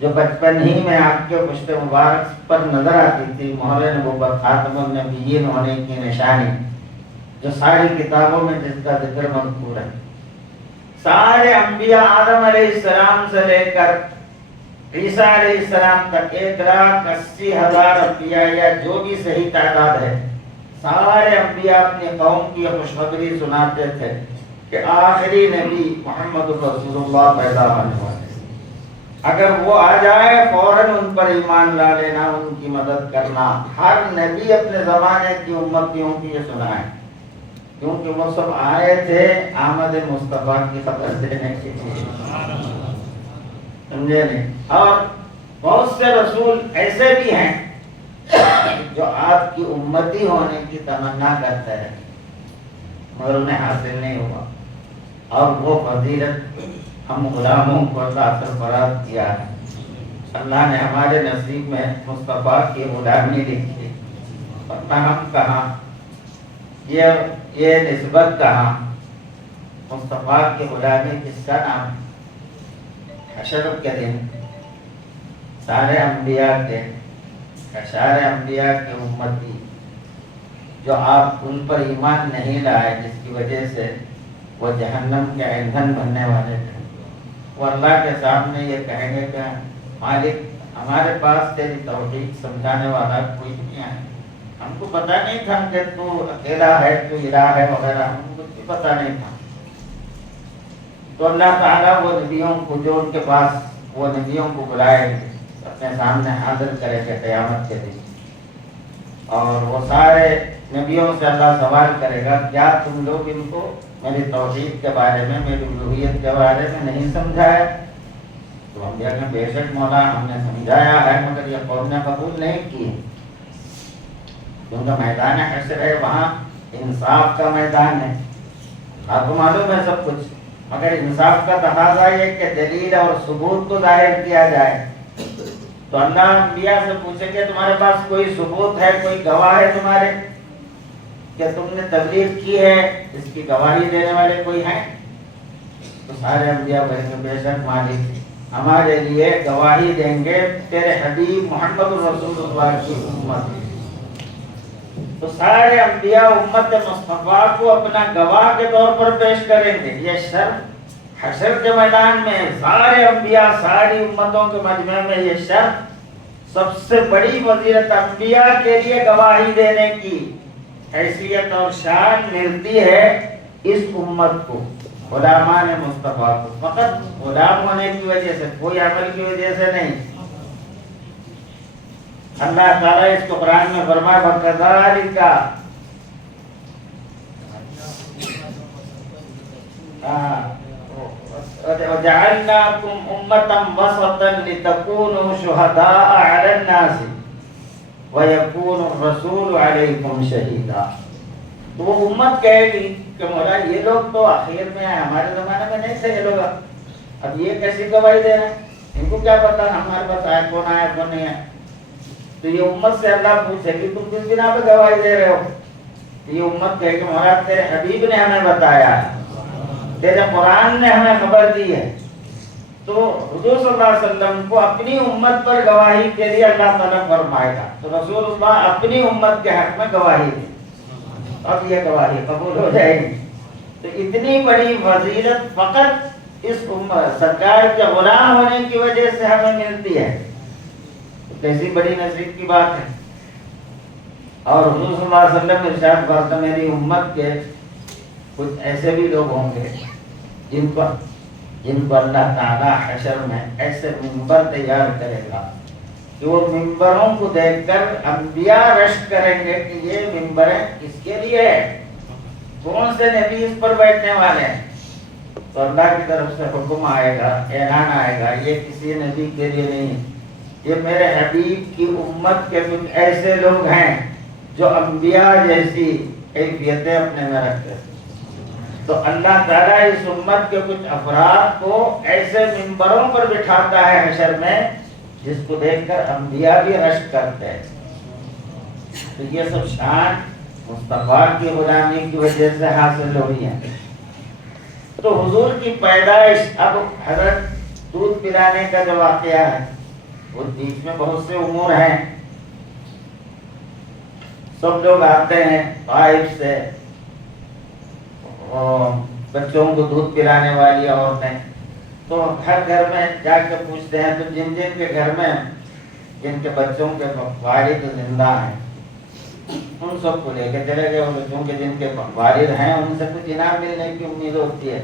جو بچپن ہی میں آپ کے پشت مبارک پر نظر آتی تھی, مہر نبوت خاتم النبیین ہونے کی نشانی, جو ساری کتابوں میں جس کا ذکر مذکور ہے. سارے انبیاء آدم علیہ السلام سے لے کر عیسیٰ علیہ السلام تک 1,80,000 انبیاء یا جو بھی صحیح تعداد ہے, سارے انبیاء اپنی قوم کی خوشخبری سناتے تھے کہ آخری نبی محمد رسول اللہ پیدا ہونے والے, اگر وہ آ جائے فوراً ان پر ایمان لا لینا, ان کی مدد کرنا. ہر نبی اپنے زمانے کی امتیوں کی یہ سنائے, کیونکہ وہ سب آئے تھے آمد مصطفیٰ کی خبر دینے کے لیے, سمجھے نہیں. اور بہت سے رسول ایسے بھی ہیں جو آپ کی امتی ہونے کی تمنا کرتے ہیں مگر انہیں حاصل نہیں ہوا, اور وہ فضیلت ہم غلاموں کو اللہ سرفراز کیا ہے. اللہ نے ہمارے نصیب میں مصطفیٰ کی غلامی لکھی, ورنہ ہم کہاں, یہ نسبت کہاں. مصطفیٰ کی غلامی کس کا نام؟ حشر کے دن سارے انبیاء کے سارے انبیاء کے امتی جو آپ ان پر ایمان نہیں لائے, جس کی وجہ سے وہ جہنم کے ایندھن بننے والے تھے, وہ اللہ کے سامنے یہ کہیں گے کہ مالک ہمارے پاس تیری توحید سمجھانے والا کوئی نہیں ہے, ہم کو پتہ نہیں تھا کہ تو اکیلا ہے, تو الہ ہے وغیرہ, ہم کو کچھ بھی پتہ نہیں تھا. تو اللہ تعالیٰ وہ نبیوں کو جو ان کے پاس وہ نبیوں کو بلائے گے, اپنے سامنے حاضر کرے گے قیامت کے دن, اور وہ سارے نبیوں سے اللہ سوال کرے گا کیا تم لوگ ان کو میری توحید کے بارے میں, میری الوہیت کے بارے میں نہیں سمجھایا؟ تو ہم کہیں بے شک مولا ہم نے سمجھایا ہے مگر یہ قوم نے قبول نہیں کی, کیونکہ میدان حشر ہے, وہاں انصاف کا میدان ہے. آپ کو معلوم ہے سب کچھ, مگر انصاف کا تقاضا یہ کہ دلیل اور ثبوت کو ظاہر کیا جائے. تو اللہ انبیاء سے پوچھے کہ تمہارے پاس کوئی ثبوت ہے, کوئی گواہ ہے تمہارے کہ تم نے تبلیغ کی ہے, اس کی گواہی دینے والے کوئی ہیں؟ تو سارے انبیاء کہیں گے بے شک مالک ہمارے لیے گواہی دیں گے تیرے حبیب محمد رسول اللہ کی امت. تو سارے انبیاء امت مصطفیٰ کو اپنا گواہ کے طور پر پیش کریں گے. یہ شرط حشر کے میدان میں سارے انبیاء ساری امتوں کے مجمع میں یہ شرط سب سے بڑی فضیلت انبیاء کے لیے گواہی دینے کی حیثیت اور شان ملتی ہے اس امت کو, غلامان مصطفیٰ کو. فقط غلام ہونے کی وجہ سے, کوئی عمل کی وجہ سے نہیں. اللہ تعالیٰ اس کو قرآن میں فرمایا وَكَذَلِكَ وَجَعَلْنَاكُمْ أُمَّةً وَسَطًا لِتَكُونُوا شُهَدَاءَ عَلَى النَّاسِ وَيَكُونُ الرَّسُولُ عَلَيْكُمْ شَهِيدًا. تو وہ امت کہے گی کہ مولا یہ لوگ تو آخر میں آئے، ہمارے زمانے میں نہیں تھے یہ لوگ، اب یہ کیسی گواہی دے رہے ہیں، ان کو کیا پتا ہمارے پاس آیا کون نہیں ہے. تو یہ امت سے اللہ پوچھے کہ تم کس بنا پہ گواہی دے رہے ہو؟ یہ امت کہے کہ مولا تیرے حبیب نے ہمیں بتایا ہے، تیرے قرآن نے ہمیں خبر دی ہے. تو حضور صلی اللہ علیہ وسلم کو اپنی امت پر گواہی کے لیے اللہ تعالیٰ فرمائے گا. تو رسول اللہ اپنی امت کے حق میں گواہی دے، اب یہ گواہی قبول ہو جائے گی. تو اتنی بڑی فضیلت فقط اس سرکار کے غلام ہونے کی وجہ سے ہمیں ملتی ہے. کیسی بڑی نصیب کی بات ہے. اور حضور صلی اللہ علیہ وسلم ارشاد فرماتے میری امت کے کچھ ایسے بھی لوگ ہوں گے جن کو اللہ تعالیٰ حشر میں ایسے منبر تیار کرے گا کہ وہ منبروں کو دیکھ کر انبیاء رشک کریں گے کہ یہ منبریں کس کے لیے ہے، کون سے نبی اس پر بیٹھنے والے ہیں. تو اللہ کی طرف سے حکم آئے گا، اعلان آئے گا، یہ کسی نبی کے لیے نہیں، یہ میرے حبیب کی امت کے کچھ ایسے لوگ ہیں جو انبیاء جیسی کیفیتیں اپنے میں رکھتے ہیں. تو اللہ تعالیٰ اس امت کے کچھ افراد کو ایسے منبروں پر بٹھاتا ہے حشر میں جس کو دیکھ کر انبیاء بھی رشک کرتے ہیں. تو یہ سب شان مصطفیٰ کی غلامی کی وجہ سے حاصل ہوئی ہے. تو حضور کی پیدائش، اب حضرت دودھ پلانے کا جو واقعہ ہے وہ بیچ میں بہت سے امور ہیں. سب لوگ آتے ہیں طائف سے، بچوں کو دودھ پلانے والی عورتیں، تو ہر گھر میں جا کے پوچھتے ہیں. تو جن کے گھر میں جن کے بچوں کے والد زندہ ہیں ان سب کو لے کے چلے گئے. ان بچوں کے جن کے والد ہیں ان سے کچھ انعام ملنے کی امید ہوتی ہے.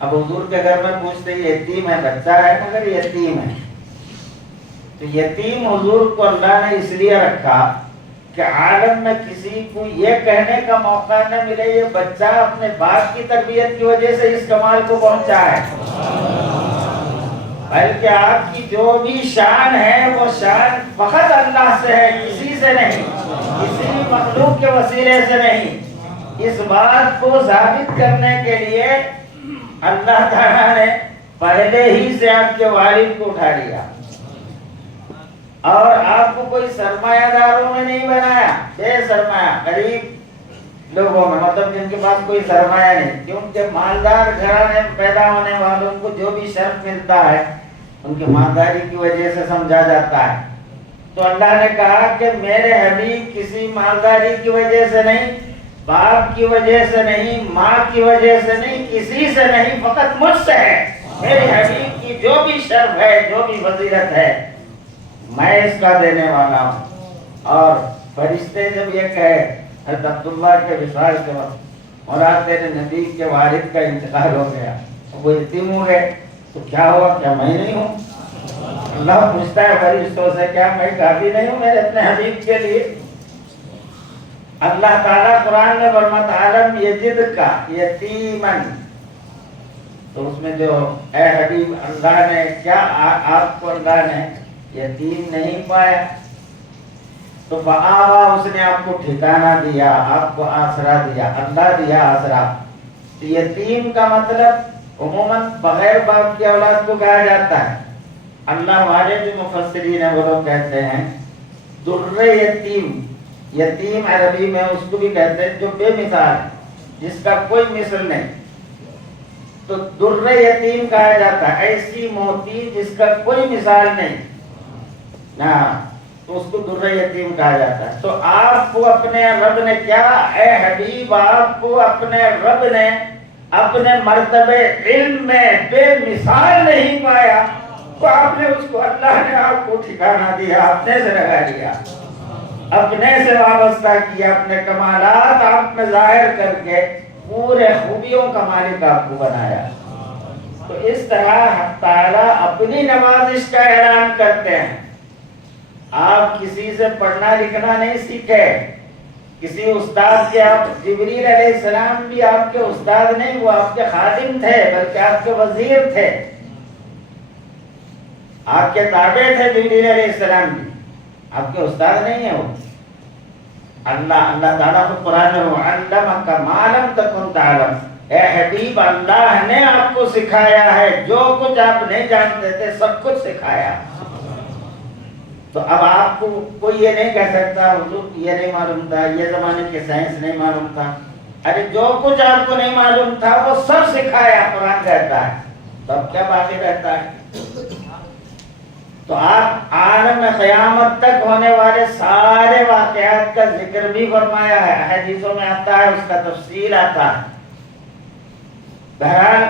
اب حضور کے گھر میں پوچھتے یتیم ہے، بچہ ہے مگر یتیم ہے. تو یتیم حضور کو اللہ نے اس لیے رکھا کہ عالم میں کسی کو یہ کہنے کا موقع نہ ملے یہ بچہ اپنے باپ کی تربیت کی وجہ سے اس کمال کو پہنچا ہے، بلکہ آپ کی جو بھی شان ہے وہ شان فقط اللہ سے ہے، کسی سے نہیں، کسی بھی مخلوق کے وسیلے سے نہیں. اس بات کو ثابت کرنے کے لیے اللہ تعالیٰ نے پہلے ہی سے آپ کے والد کو اٹھا لیا اور آپ کو کوئی سرمایہ داروں میں نہیں بنایا، بے سرمایہ غریب لوگوں میں، مطلب جن کے پاس کوئی سرمایہ نہیں. کیونکہ مالدار گھرانے میں پیدا ہونے والوں کو جو بھی شرف ملتا ہے ان کی مالداری کی وجہ سے سمجھا جاتا ہے. تو اللہ نے کہا کہ میرے حبیب کسی مالداری کی وجہ سے نہیں، باپ کی وجہ سے نہیں، ماں کی وجہ سے نہیں، کسی سے نہیں، فقط مجھ سے ہے. میرے حبیب کی جو بھی شرف ہے، جو بھی فضیلت ہے، میں اس کا دینے والا ہوں. اور فرشتے جب یہ کہے حضرت عبداللہ کے وصال کے وقت مراد تیرے نبی کے والد کا انتقال ہو گیا، وہ یتیم ہو گئے، تو کیا ہوا، کیا میں نہیں ہوں؟ اللہ پوچھتا ہے فرشتوں سے کیا میں کافی نہیں ہوں میرے اپنے حبیب کے لیے؟ اللہ تعالیٰ قرآن میں فرماتا عالم یجد کا یتیمن، تو اس میں جو اے حبیب اللہ نے کیا آپ کو اللہ نے یتیم نہیں پایا، تو فآوا اس نے آپ کو ٹھکانہ دیا، آپ کو آسرا دیا، اللہ دیا آسرا. تو یتیم کا مطلب عموماً بغیر باپ کی اولاد کو کہا جاتا ہے. اللہ والے جو مفسرین ہیں وہ لوگ کہتے ہیں در یتیم، یتیم عربی میں اس کو بھی کہتے ہیں جو بے مثال ہے، جس کا کوئی مثل نہیں. تو در یتیم کہا جاتا ہے ایسی موتی جس کا کوئی مثال نہیں، تو اس کو در یتیم کہا جاتا ہے. تو آپ کو اپنے رب نے کیا، اے حبیب آپ کو اپنے رب نے اپنے مرتبے علم میں بے مثال نہیں پایا، تو آپ نے اس کو اللہ نے آپ کو ٹھکانہ دیا، اپنے سے لگا لیا، اپنے سے وابستہ کیا، اپنے کمالات آپ میں ظاہر کر کے پورے خوبیوں کا مالک آپ کو بنایا. تو اس طرح حق تعالیٰ اپنی نوازش کا اعلان کرتے ہیں. آپ کسی سے پڑھنا لکھنا نہیں سیکھے، کسی استاد کے، آپ جبریل علیہ السلام بھی آپ کے استاد نہیں، وہ آپ کے خادم تھے، بلکہ آپ کے وزیر تھے، آپ کے تابع تھے جبریل علیہ السلام بھی. آپ کے استاد نہیں ہیں وہ. اللہ تعالیٰ کو قرآن میں وَعَلَّمَكَ مَا لَمْ تَكُنْ تَعْلَمُ، اے حبیب اللہ نے آپ کو سکھایا ہے جو کچھ آپ نہیں جانتے تھے، سب کچھ سکھایا. تو اب آپ کو کوئی یہ نہیں کہہ سکتا حضور یہ نہیں معلوم تھا، یہ زمانے کے سائنس نہیں معلوم تھا. ارے جو کچھ آپ کو نہیں معلوم تھا وہ سب سکھایا قرآن کہتا ہے، تب کیا باقی رہتا ہے. تو آپ عالم قیامت تک ہونے والے سارے واقعات کا ذکر بھی فرمایا ہے، حدیثوں میں آتا ہے، اس کا تفصیل آتا ہے. بہرحال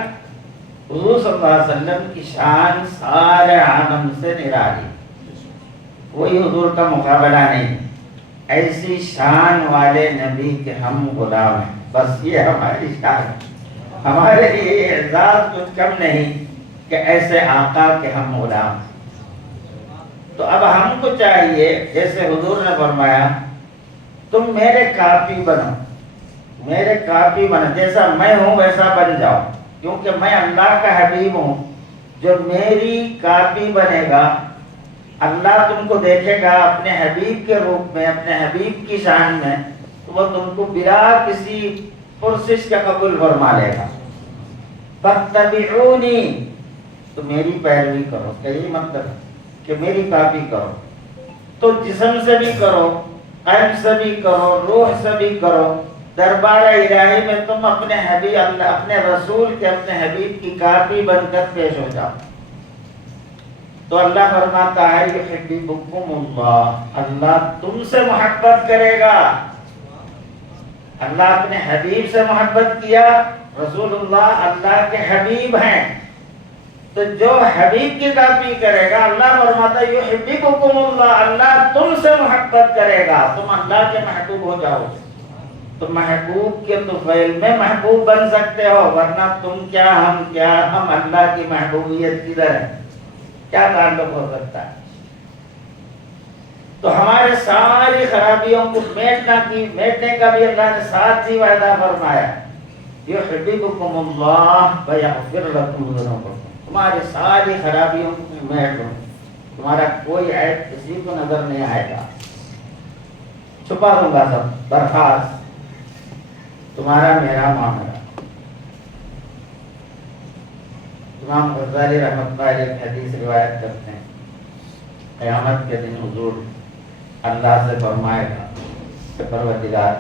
حضور صلی اللہ علیہ وسلم کی شان سارے عالم سے نرالی، کوئی حضور کا مقابلہ نہیں. ایسی شان والے نبی کے ہم غلام ہیں، بس یہ ہماری شان ہے. ہمارے لیے اعزاز کچھ کم نہیں کہ ایسے آقا کے ہم غلام ہیں. تو اب ہم کو چاہیے جیسے حضور نے فرمایا تم میرے کاپی بنو، میرے کاپی بنو، جیسا میں ہوں ویسا بن جاؤ، کیونکہ میں اللہ کا حبیب ہوں. جو میری کاپی بنے گا اللہ تم کو دیکھے گا اپنے حبیب کے روپ میں، اپنے حبیب کی شان میں، تو وہ تم کو بلا کسی پرسش کا قبول فرما لے گا. فاتبعونی، تو میری پیروی کرو. اس کا یہی مطلب ہے کہ میری کاپی کرو. تو جسم سے بھی کرو، قلب سے بھی کرو، روح سے بھی کرو. دربار الہی میں تم اپنے حبیب اللہ، اپنے رسول کے، اپنے حبیب کی کاپی بن کر پیش ہو جاؤ. تو اللہ فرماتا ہے یحببکم اللہ، اللہ تم سے محبت کرے گا. اللہ اپنے حبیب سے محبت کیا، رسول اللہ کے حبیب ہیں. تو جو حبیب کی کاپی کرے گا اللہ فرماتا ہے یحببکم اللہ، اللہ تم سے محبت کرے گا، تم اللہ کے محبوب ہو جاؤ. تو محبوب کے طفیل میں محبوب بن سکتے ہو، ورنہ تم کیا ہم اللہ کی محبوبیت کدھر ہے، کیا تعلق ہو سکتا ہے. تو ہمارے ساری خرابیوں کو میٹنے کا بھی اللہ نے ساتھ ہی وعدہ فرمایا. یحببکم اللہ ویغفر لکم ذنوبکم، تمہاری ساری خرابیوں کو میٹ دوں، تمہارا کوئی عیب کسی کو نظر نہیں آئے گا، چھپا دوں گا سب. درخواست تمہارا میرا معاملہ. امام غزالی رحمۃ اللہ علیہ ایک حدیث روایت کرتے ہیں، قیامت کے دن حضور اللہ سے فرمائے گا کہ پروردگار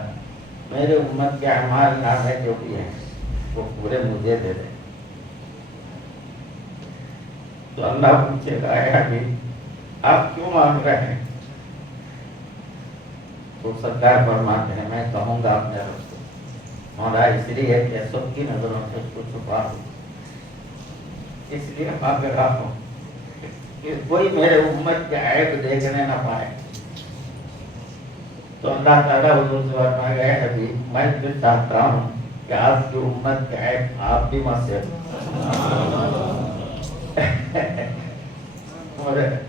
میرے امت کے اعمال نامے جو بھی ہیں وہ پورے مجھے دے دیں. تو اللہ پوچھے گا اے حبیب آپ کیوں مانگ رہے ہیں؟ تو سرکار فرماتے ہیں میں کہوں گا اپنے رب کو مولا اس لیے کہ سب کی نظروں سے اس کو چھپا دوں، اس لیے مانگ رہا ہوں کہ کوئی میرے امت کے عیب دیکھنے نہ پائے. تو اللہ تعالیٰ حضور سے فرمائے گا اے حبیب میں بھی چاہتا ہوں کہ آپ کی امت کے عیب آپ بھی مت سے.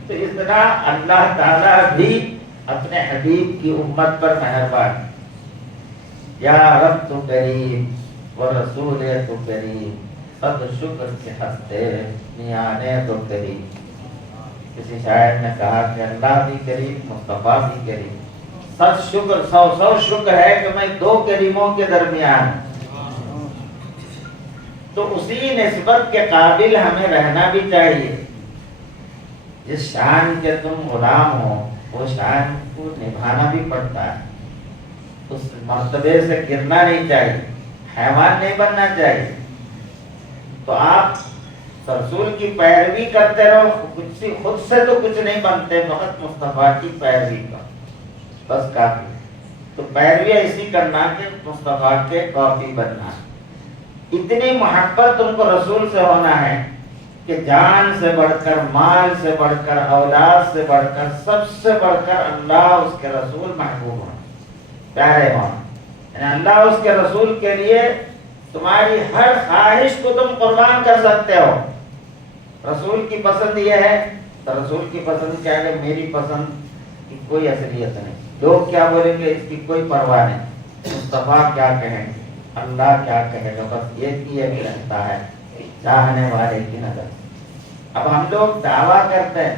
تو اس طرح اللہ تعالیٰ بھی اپنے حبیب کی امت پر مہربان. یا رب تو کریم و رسول تو کریم، صد شکر کے ہستے نیانے تو کریم. کسی شاعر نے کہا کہ اللہ بھی کریم، مصطفیٰ بھی کریم. صد شکر، سو شکر ہے کہ میں دو کریموں کے درمیان. تو اسی نسبت کے قابل ہمیں رہنا بھی چاہیے. جس شان کے تم غلام ہو وہ شان کو نبھانا بھی پڑتا ہے. اس مرتبے سے گرنا نہیں چاہیے، حیوان نہیں بننا چاہیے. تو آپ رسول کی پیروی کرتے رہو، خود سے تو کچھ نہیں بنتے، فقط مصطفیٰ کی پیروی کا بس کافی. تو پیروی ایسی کرنا کہ مصطفیٰ کے کاپی بننا. اتنی محبت تم کو رسول سے ہونا ہے کہ جان سے بڑھ کر، مال سے بڑھ کر، اولاد سے بڑھ کر، سب سے بڑھ کر اللہ اس کے رسول محبوب ہونا، پیارے ہونا. یعنی اللہ اس کے رسول کے لیے تمہاری ہر خواہش کو تم قربان کر سکتے ہو. رسول کی پسند یہ ہے تو رسول کی پسند کیا ہے، میری پسند کی کوئی اصلیت نہیں. لوگ کیا بولیں گے اس کی کوئی پرواہ نہیں. مصطفیٰ کیا کہیں گے، اللہ کیا کہے گا، بس یہ کیے بھی رہتا ہے چاہنے والے کی نظر. اب ہم لوگ دعویٰ کرتے ہیں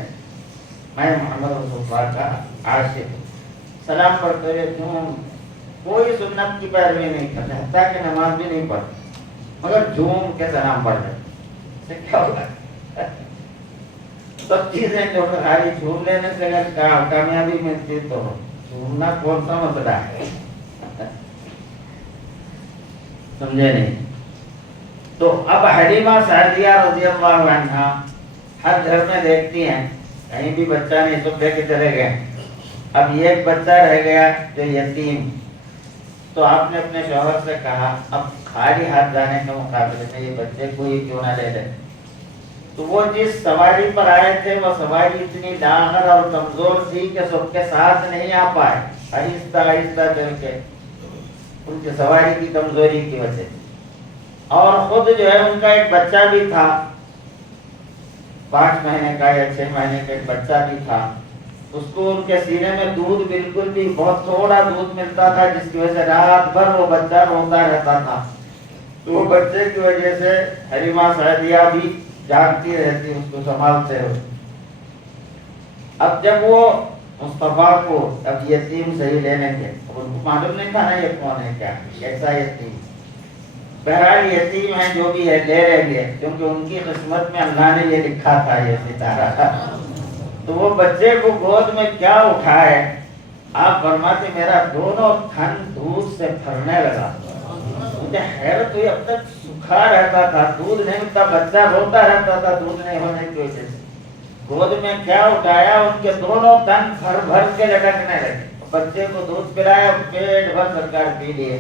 میں محمد رسول اللہ کا عاشق سلام پڑھتے ہوئے جھوم، کوئی سنت کی پیروی نہیں کرتے، حتیٰ کہ نماز بھی نہیں پڑھتے، مگر جھوم کے سلام پڑھ جاتے، اس سے کیا ہوگا؟ سب چیزیں جو خالی جھوم لینے سے اگر کامیابی ملتی تو جھومنا کون سا مسئلہ ہے؟ سمجھے نہیں؟ تو اب حلیمہ سعدیہ رضی اللہ عنہا ہر گھر میں دیکھتی ہیں، کہیں بھی بچہ نہیں، سب لے کے چلے گئے، اب یہ ایک بچہ رہ گیا جو یتیم، تو آپ نے اپنے شوہر سے کہا اب خالی ہاتھ جانے کے مقابلے میں یہ بچے کو ہی کیوں نہ لے لیں۔ تو وہ جس سواری پر آئے تھے وہ سواری اتنی لاغر اور کمزور تھی کہ سب کے ساتھ نہیں آ پائے، آہستہ آہستہ چل کے، ان کی سواری کی کمزوری کی وجہ سے، اور خود جو ہے ان کا ایک بچہ بھی تھا، 5 مہینے کا یا 6 مہینے کا ایک بچہ بھی تھا، اس کو ان کے سینے میں دودھ بالکل بھی بہت تھوڑا دودھ ملتا تھا، جس کی وجہ سے رات بھر وہ بچہ روتا رہتا تھا۔ تو وہ بچے کی وجہ سے حلیمہ سعدیہ بھی جاگتی رہتی اس کو سنبھالتے ہوئے۔ اب جب وہ مصطفیٰ کو اب یتیم صحیح لینے کے، ان کو معلوم نہیں تھا نا یہ کون ہے، کیا کیسا یتیم، بہرحال یتیم ہے جو بھی ہے لے رہیں گے، کیونکہ ان کی قسمت میں اللہ نے یہ لکھا تھا، یہ ستارہ۔ تو وہ بچے کو گود میں کیا اٹھائے، آپ فرماتے میرا دونوں تھن دودھ سے بھرنے لگا، مجھے حیرت ہوئی، اب تک سکھا رہتا تھا، دودھ نہیں ملتا، بچہ روتا رہتا تھا دودھ نہیں ہونے کی وجہ سے، گود میں کیا اٹھایا، ان کے دونوں تن بھر بھر کے لٹکنے لگے، بچے کو دودھ پلایا، پیٹ بھر سرکار پی لیے،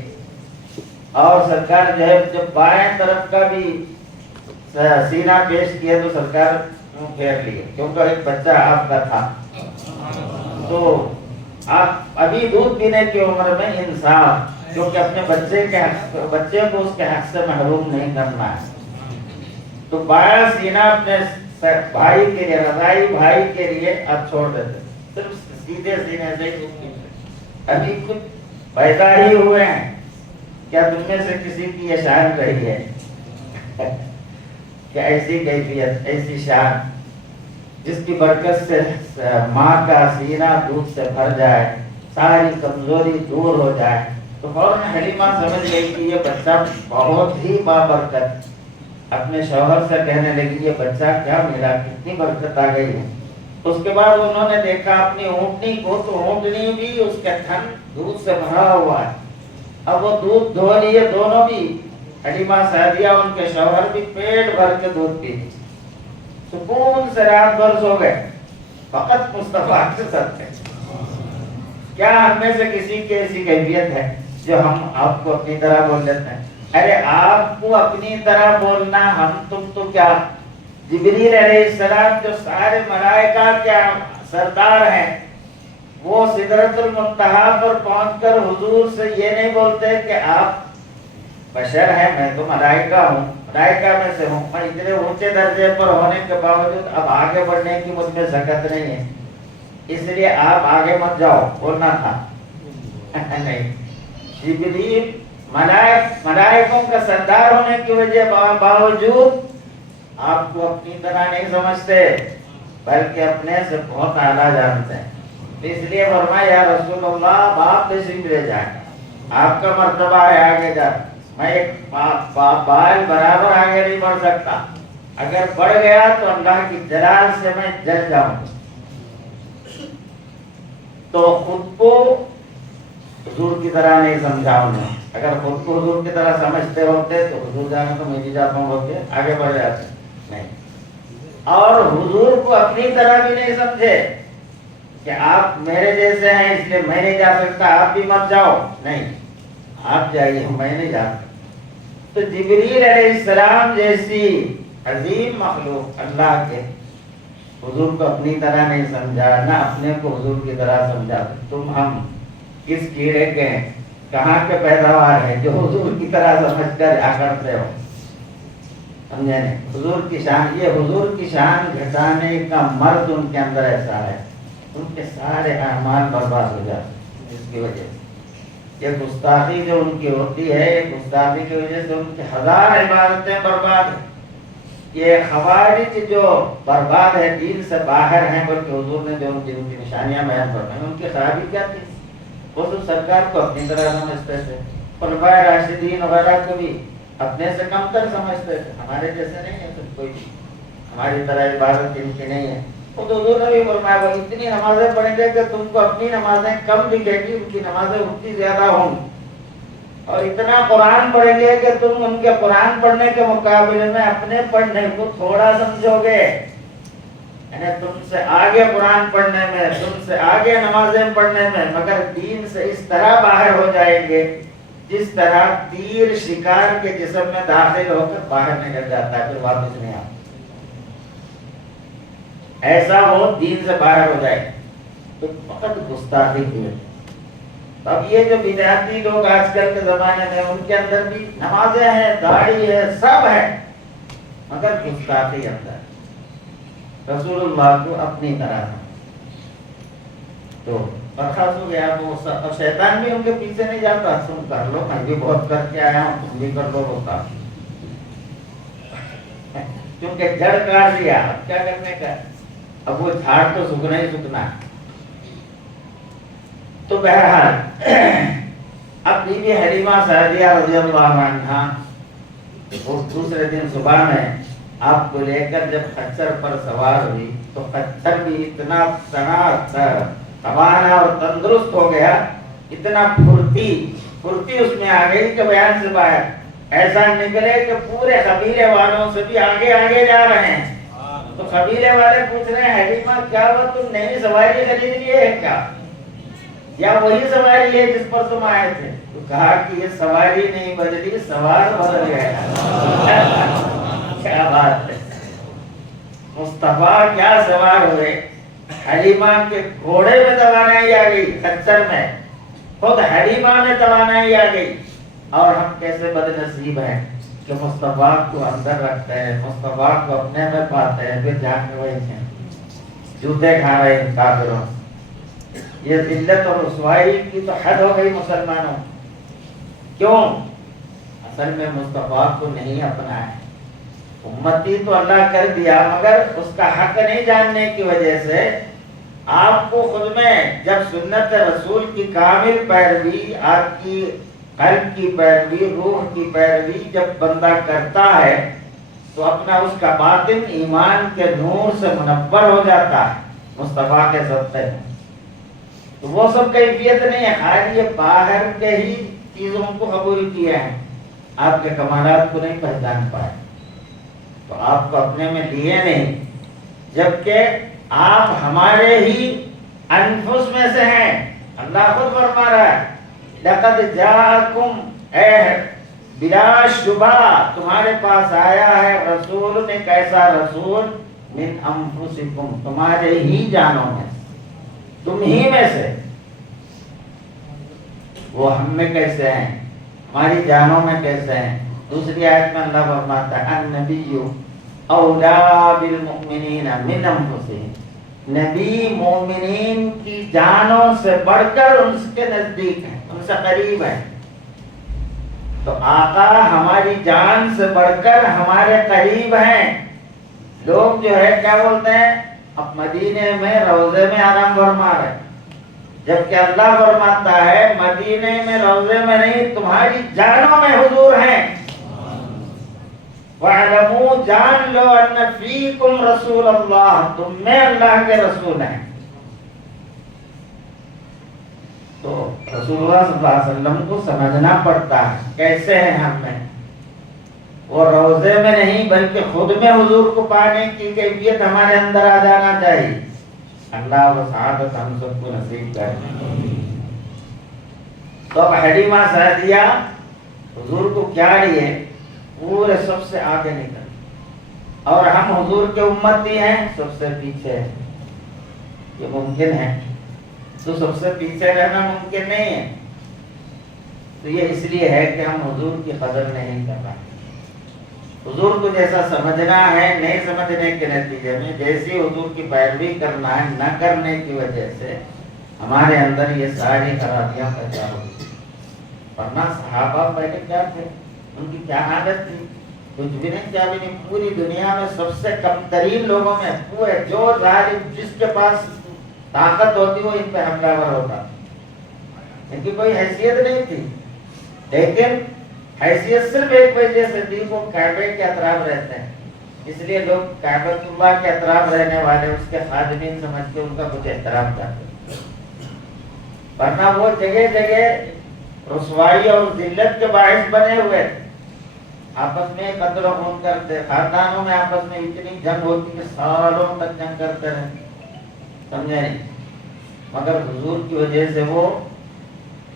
اور سرکار جو ہے جب بائیں طرف کا بھی سینہ پیش کیا تو سرکار پھیر لیے، کیونکہ ایک بچہ آپ کا تھا، تو آپ ابھی دودھ پینے کی عمر میں انصاف، کیونکہ اپنے بچے کو اس کے حق سے محروم نہیں کرنا ہے، تو بایاں سینہ اپنے بھائی کے لیے، رضائی بھائی کے لیے آپ چھوڑ دیتے، صرف سیدھے سینے سے ہی دودھ پیتے۔ ابھی کچھ پیدا ہی ہوئے ہیں، کیا تم میں سے کسی کی یہ شان رہی ہے کہ ایسی کیفیت، ایسی شان جس کی برکت سے ماں کا سینہ دودھ سے بھر جائے، ساری کمزوری دور ہو جائے؟ تو فوراً حلیمہ سمجھ گئی کہ یہ بچہ بہت ہی بابرکت، اپنے شوہر سے کہنے لگی یہ بچہ کیا ملا، کتنی برکت آ گئی ہے۔ اس کے بعد انہوں نے دیکھا اپنی اونٹنی کو، تو اونٹنی بھی اس کے تھن دودھ سے بھرا ہوا ہے، اب وہ دودھ دھو لیے دونوں بھی، حلیمہ سعدیہ ان کے شوہر بھی پیٹ بھر کے دودھ پی، سکون سے رات بھر سو گئے، فقط مصطفیٰ کے ساتھ ہے۔ کیا ہم میں سے کسی کی ایسی کیفیت ہے جو ہم آپ کو اپنی طرح بول لیتے ہیں؟ ارے آپ کو اپنی طرح بولنا، ہم تم تو کیا، جبریل علیہ السلام جو سارے ملائکہ کے سردار ہیں، وہ سدرۃ المنتہا پر پہنچ کر حضور سے یہ نہیں بولتے کہ آپ بشر ہیں، میں تو ملائکہ ہوں، ملائکہ میں سے ہوں، میں اتنے اونچے درجے پر ہونے کے باوجود اب آگے بڑھنے کی مجھ میں ذکت نہیں ہے، اس لیے آپ آگے مت جاؤ، بولنا تھا نہیں۔ جبریل ملائکوں کا سردار ہونے کی وجہ باوجود آپ کو اپنی طرح نہیں سمجھتے، بلکہ اپنے سے بہت اعلیٰ جانتے ہیں، اس لیے فرمایا یا رسول اللہ آپ تشریف لے جائیں، آپ کا مرتبہ ہے آگے جا، میں ایک بال برابر آگے نہیں بڑھ سکتا، اگر بڑھ گیا تو اللہ کی جلال سے میں جل جاؤں۔ تو خود کو حضور کی طرح نہیں سمجھا انہیں، اگر خود کو حضور کی طرح سمجھتے ہوتے تو حضور جانا تو میں بھی جاتا ہوں بول کے آگے بڑھ جاتے نہیں، اور حضور کو اپنی طرح بھی نہیں سمجھے کہ آپ میرے جیسے ہیں اس لیے میں نہیں جا سکتا، آپ بھی مت جاؤ، نہیں آپ جائیے میں نہیں جا سکتا۔ تو جبریل علیہ السلام جیسی عظیم مخلوق اللہ کے حضور کو اپنی طرح نہیں سمجھا، نہ اپنے کو حضور کی طرح سمجھا، تم ہم کس کیڑے کے ہیں، کہاں کے پیداوار ہے جو حضور کی طرح سمجھ کر آ کرتے ہو، سمجھے نہیں؟ حضور کی شان، یہ حضور کی شان گھٹانے کا مرض ان کے اندر ایسا ہے، ان کے سارے اعمال برباد ہو جاتے اس کی وجہ سے، یہ گستاخی جو ان کی ہوتی ہے، گستاخی کی وجہ سے ان کی 1000 عبادتیں برباد ہیں، یہ خوارج جو برباد ہے، دین سے باہر ہیں، بلکہ حضور نے جو ان کی نشانیاں بیان فرمائیں ان کی خرابی کیا تھی؟ وہ تو سرکار کو اپنی طرح سمجھتے تھے، خلفائے راشدین وغیرہ کو بھی اپنے سے کم تر سمجھتے تھے، ہمارے جیسے نہیں ہے سب کوئی، ہماری طرح عبادت ان کی نہیں ہے۔ وہ تو حضور نے بھی فرمایا وہ اتنی نمازیں پڑھیں گے کہ تم کو اپنی نمازیں کم دکھے گی، ان کی نمازیں اتنی زیادہ ہوں گی، اور اتنا قرآن پڑھیں گے کہ تم ان کے قرآن پڑھنے کے مقابلے میں اپنے پڑھنے کو تھوڑا سمجھو گے، یعنی تم سے آگے قرآن پڑھنے میں، تم سے آگے نمازیں پڑھنے میں، مگر دین سے اس طرح باہر ہو جائیں گے جس طرح تیر شکار کے جسم میں داخل ہو کر باہر نکل جاتا ہے، پھر واپس نہیں آتا، ایسا ہو دین سے باہر ہو جائے تو فقط گستاخی ہوئے۔ اب یہ جو بدعتی لوگ آج کل کے زمانے میں، ان کے اندر بھی نمازیں ہیں، داڑھی ہے، سب ہے، مگر گستاخی اندر، رسول اللہ کو اپنی طرح تو برخاست ہو گیا وہ سب۔ اور شیطان بھی ان کے پیچھے نہیں جاتا، تم کر لو، میں بھی بہت کر کے آیا ہوں، تم بھی کر لو، ہوتا کیونکہ جڑ کاٹ دیا، اب کیا کرنے کا، اب وہ جھاڑ تو سکنا ہی سکنا ہے۔ تو بہرحال اب بی بی حلیمہ سعدیہ رضی اللہ عنہا اس دوسرے دن صبح میں آپ کو لے کر جب خچر پر سوار ہوئی تو خچر بھی اتنا توانا اور تندرست ہو گیا، اتنا پھرتی اس میں آ گئی کہ بیان سے باہر، ایسا نکلے کہ پورے قبیلے والوں سے بھی آگے آگے جا رہے ہیں۔ تو قبیلے والے پوچھ رہے ہیں حلیمہ کیا ہوا، تم نئی سواری خرید لیے ہے کیا، یا وہی سواری ہے جس پر تم آئے تھے؟ تو کہا کہ یہ سواری نہیں بدلی، سوار بدل گیا۔ کیا بات ہے، مصطفیٰ کیا سوار ہوئے، حلیمہ کے گھوڑے میں توانائی آ گئی، خچر میں خود حلیمہ میں توانائی آ گئی۔ اور ہم کیسے بد نصیب ہیں کہ مصطفیٰ کو اندر رکھتے ہیں، مصطفیٰ کو اپنے میں پاتے ہیں، پھر جان کے وہی ہیں جوتے کھا رہے ہیں کافروں۔ یہ ذلت اور رسوائی کی تو حد ہو گئی مسلمانوں، کیوں؟ اصل میں مصطفیٰ کو نہیں اپنا ہے، امتی تو اللہ کر دیا، مگر اس کا حق نہیں جاننے کی وجہ سے آپ کو خود میں جب سنت رسول کی کامل پیروی، آپ کی قلب کی پیروی، روح کی پیروی جب بندہ کرتا ہے تو اپنا اس کا باطن ایمان کے نور سے منور ہو جاتا ہے مصطفیٰ کے صدقے میں۔ تو وہ سب کیفیت نہیں ہے، خالی یہ باہر کے ہی چیزوں کو قبول کیا ہے، آپ کے کمالات کو نہیں پہچان پائے، تو آپ کو اپنے میں لیے نہیں، جبکہ آپ ہمارے ہی انفس میں سے ہیں۔ اللہ خود فرما رہا ہے لقد جاءکم، اے بلا شبہ تمہارے پاس آیا ہے رسول نے، کیسا رسول، من انفسکم، تمہارے ہی جانوں میں، تم ہی میں سے۔ وہ ہم میں کیسے ہیں، ہماری جانوں میں کیسے ہیں؟ دوسری آیت میں اللہ فرماتا ہے النبی اولا بالمؤمنین من انفسہم، نبی مومنین کی جانوں سے بڑھ کر ان کے نزدیک ہیں، ان سے قریب ہیں۔ تو آقا ہماری جان سے بڑھ کر ہمارے قریب ہیں۔ لوگ جو ہے کیا بولتے ہیں، اب مدینے میں روضے میں آرام فرما رہے، جبکہ اللہ فرماتا ہے مدینے میں روضے میں نہیں، تمہاری جانوں میں حضور ہیں۔ وَاعْلَمُوا، جان لو، ان فیکم رسول اللہ، تم میں اللہ کے رسول ہیں۔ تو رسول اللہ صلی اللہ علیہ وسلم کو سمجھنا پڑتا ہے کیسے ہیں ہم میں، وہ روضے میں نہیں بلکہ خود میں حضور کو پانے کی کیفیت ہمارے اندر آ جانا چاہیے۔ اللہ وہ سعادت ہم سب کو نصیب کرے۔ تو اب حلیمہ سعدیہ حضور کو کیا لیے، پورے سب سے آگے نکل، اور ہم حضور کے امتی ہیں، سب سے پیچھے ہیں، یہ ممکن ہے؟ تو سب سے پیچھے رہنا ممکن نہیں ہے۔ تو یہ اس لیے ہے کہ ہم حضور کی قدر نہیں کر رہے، حضور کو جیسا سمجھنا ہے نہیں سمجھنے کے نتیجے میں، جیسی حضور کی پیروی کرنا ہے نہ کرنے کی وجہ سے ہمارے اندر یہ ساری خرابیاں پیدا ہوئی۔ ورنہ صحابہ پہلے کیا تھے، ان کی کیا عادت تھی، کچھ بھی نہیں کیا بھی نہیں، پوری دنیا میں سب سے کم ترین لوگوں میں پورے جو ظالم جس کے پاس طاقت ہوتی وہ ان پہ حملہ ور ہوتا، ان کی کوئی حیثیت نہیں تھی، لیکن حیثیت صرف ایک وجہ سے تھی، وہ کعبے کے اطراف رہتے ہیں، اس لیے لوگ کعبۃ اللہ کے اطراف رہنے والے اس کے خادمین سمجھ کے ان کا کچھ احترام کرتے، ورنہ وہ جگہ جگہ رسوائی اور ذلت کے باعث بنے ہوئے، آپس میں قتل و خون کرتے، خاندانوں میں آپس میں اتنی جنگ ہوتی کہ سالوں تک جنگ کرتے رہے، سمجھے نہیں، مگر حضور کی وجہ سے وہ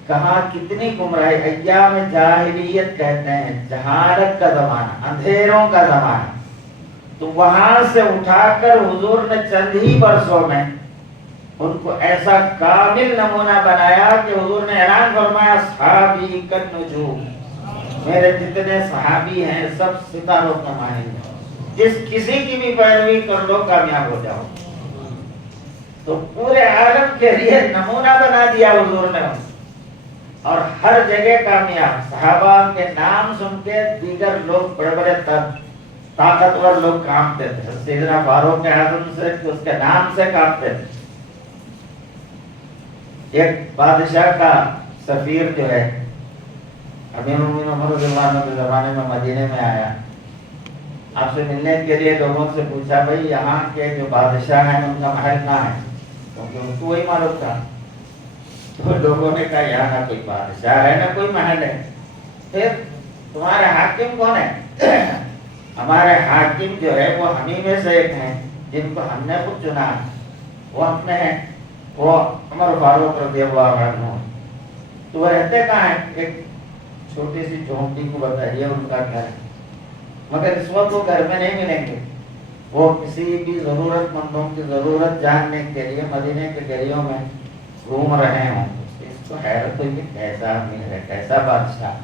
کہاں کتنی گمراہی، ایام جاہلیت کہتے ہیں، جہالت کا زمانہ، اندھیروں کا زمانہ، تو وہاں سے اٹھا کر حضور نے چند ہی برسوں میں ان کو ایسا کامل نمونہ بنایا کہ حضور نے اعلان فرمایا صحابی کالنجوم، میرے جتنے صحابی ہیں سب ستاروں کا مانند ہیں، جس کسی کی بھی پیروی کر لو کامیاب ہو جاؤ، تو پورے عالم کے لیے نمونہ بنا دیا حضور نے، اور ہر جگہ کامیاب، صحابہ کے نام سن کے دیگر لوگ بڑے بڑے طاقتور لوگ کانپتے تھے، سیدنا فاروق اعظم سے اس کے نام سے کانپتے تھے۔ ایک بادشاہ کا سفیر جو ہے امیر المومنین عمر رضی اللہ عنہ کے زمانے میں مدینے میں آیا، آپ سے ملنے کے لیے لوگوں سے پوچھا بھائی یہاں کے جو بادشاہ ہیں ان کا محل کہاں ہے، کیونکہ ان کو وہی معلوم تھا، تو لوگوں نے کہا یہاں نہ کوئی بادشاہ ہے نہ کوئی محل ہے، پھر تمہارے حاکم کون ہے؟ ہمارے حاکم جو ہے وہ ہمیں میں سے ایک ہیں جن کو ہم نے خود چنا ہے، وہ اپنے ہیں، وہ عمر فاروق رضی اللہ عنہ، تو وہ رہتے کہاں ہیں؟ ایک چھوٹی سی جھونپڑی کو بتائیے ان کا گھر ہے، مگر اس وقت وہ گھر میں نہیں ملیں گے، وہ کسی بھی ضرورت مندوں کی ضرورت جاننے کے لیے مدینے کے گلیوں میں گھوم رہے ہوں، اس کو حیرت ہوئی کہ کیسا امیر ہے، کیسا بادشاہ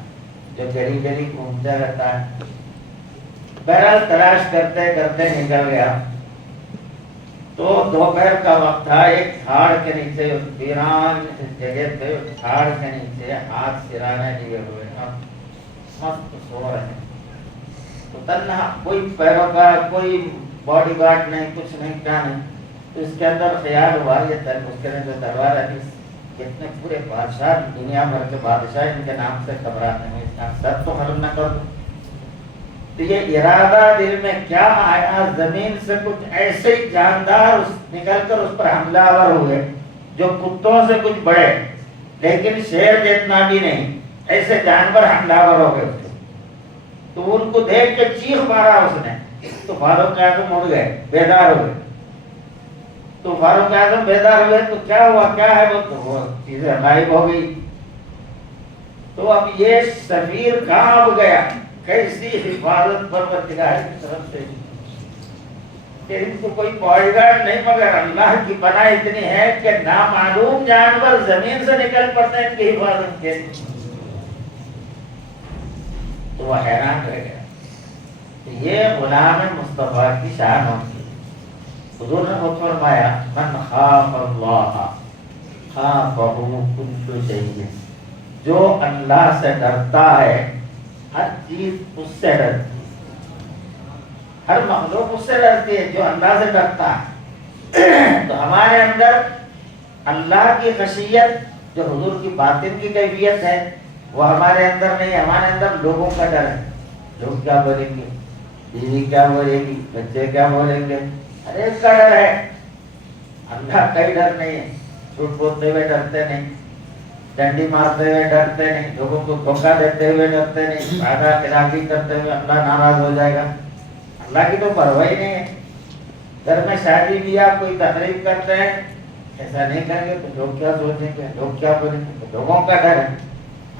جو گلی گلی گھومتا رہتا ہے۔ بہرحال تلاش کرتے کرتے نکل گیا، تو دوپہر کا وقت تھا، ایک جھاڑ کے نیچے ویران جگہ پہ جھاڑ کے نیچے ہاتھ سرانے لیے ہوئے مست سو رہے ہیں، تو تنہا، کوئی پیروکار، کوئی باڈی گارڈ نہیں، کچھ نہیں، کیا نہیں، تو اس کے اندر خیال ہوا یہ تک اس کے جو دربار ہے کتنے پورے بادشاہ، دنیا بھر کے بادشاہ ان کے نام سے گھبراتے ہیں، اس کا سب تو حل نہ کر دو، تو یہ ارادہ دل میں کیا آیا، زمین سے کچھ ایسے ہی جاندار نکل کر اس پر حملہ آور ہوئے جو کتوں سے کچھ بڑے لیکن شیر جتنا بھی نہیں، ایسے جانور حملہ آور ہو گئے اس کے، تو ان کو دیکھ کے چیخ مارا اس نے، تو فاروق اعظم اٹھ گئے، بیدار ہوئے، تو فاروق اعظم بیدار ہوئے تو کیا ہوا، کیا ہے وہ چیزیں غائب ہو گئی، تو اب یہ سفیر کہاں اب گیا، کیسی حفاظت پروردگار کی طرف سے کہ ان کو کوئی باڈی گارڈ نہیں، مگر اللہ کی پناہ اتنی ہے کہ نامعلوم جانور زمین سے نکل پڑتے ہیں ان کی حفاظت کے، تو وہ حیران رہ گیا، یہ غلام مصطفیٰ کی شان ہوتی، حضور نے خود فرمایا من خاف اللہ خافہ کل شیء، جو اللہ سے ڈرتا ہے ہر چیز اس سے ڈرتی ہے، ہر مخلوق اس سے ڈرتی ہے جو اللہ سے ڈرتا ہے، تو ہمارے اندر اللہ کی خشیت جو حضور کی باطن کی کیفیت ہے وہ ہمارے اندر نہیں، ہمارے اندر لوگوں کا ڈر ہے، لوگ کیا بولیں گے، بیوی کیا بولے گی، بچے کیا بولیں گے، ہر ایک کا ڈر ہے، اللہ کا ہی ڈر نہیں ہے، جھوٹ بولتے ہوئے ڈرتے نہیں، ڈنڈی مارتے ہوئے ڈرتے نہیں، لوگوں کو دھوکہ دیتے ہوئے ڈرتے نہیں، وعدہ خلافی کرتے ہوئے اللہ ناراض ہو جائے گا، اللہ کی تو پرواہ ہی نہیں ہے، گھر میں شادی بیاہ کوئی تقریب کرتے ہیں، ایسا نہیں کریں گے تو لوگ کیا سوچیں گے، لوگ کیا بولیں گے، تو لوگوں کا ڈر ہے،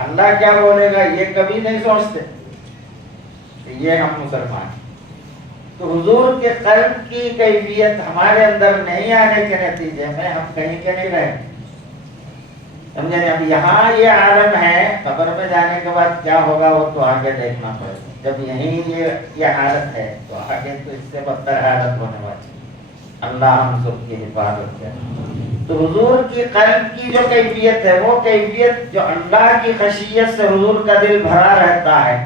اللہ کیا بولے گا یہ کبھی نہیں سوچتے، یہ ہم مسلمان ہیں، تو حضور کے قلب کی کیفیت ہمارے اندر نہیں آنے کے نتیجے میں ہم کہیں کے نہیں رہے، سمجھے؟ اب یہاں یہ عالم ہے، قبر میں جانے کے بعد کیا ہوگا وہ تو آگے دیکھنا پڑے گا، جب یہیں یہ حالت ہے تو آگے تو اس سے بدتر حالت ہونے والی، اللہ ہم سب کی حفاظت کرے۔ تو حضور کی قلب کی جو کیفیت ہے وہ کیفیت جو اللہ کی خشیت سے حضور کا دل بھرا رہتا ہے،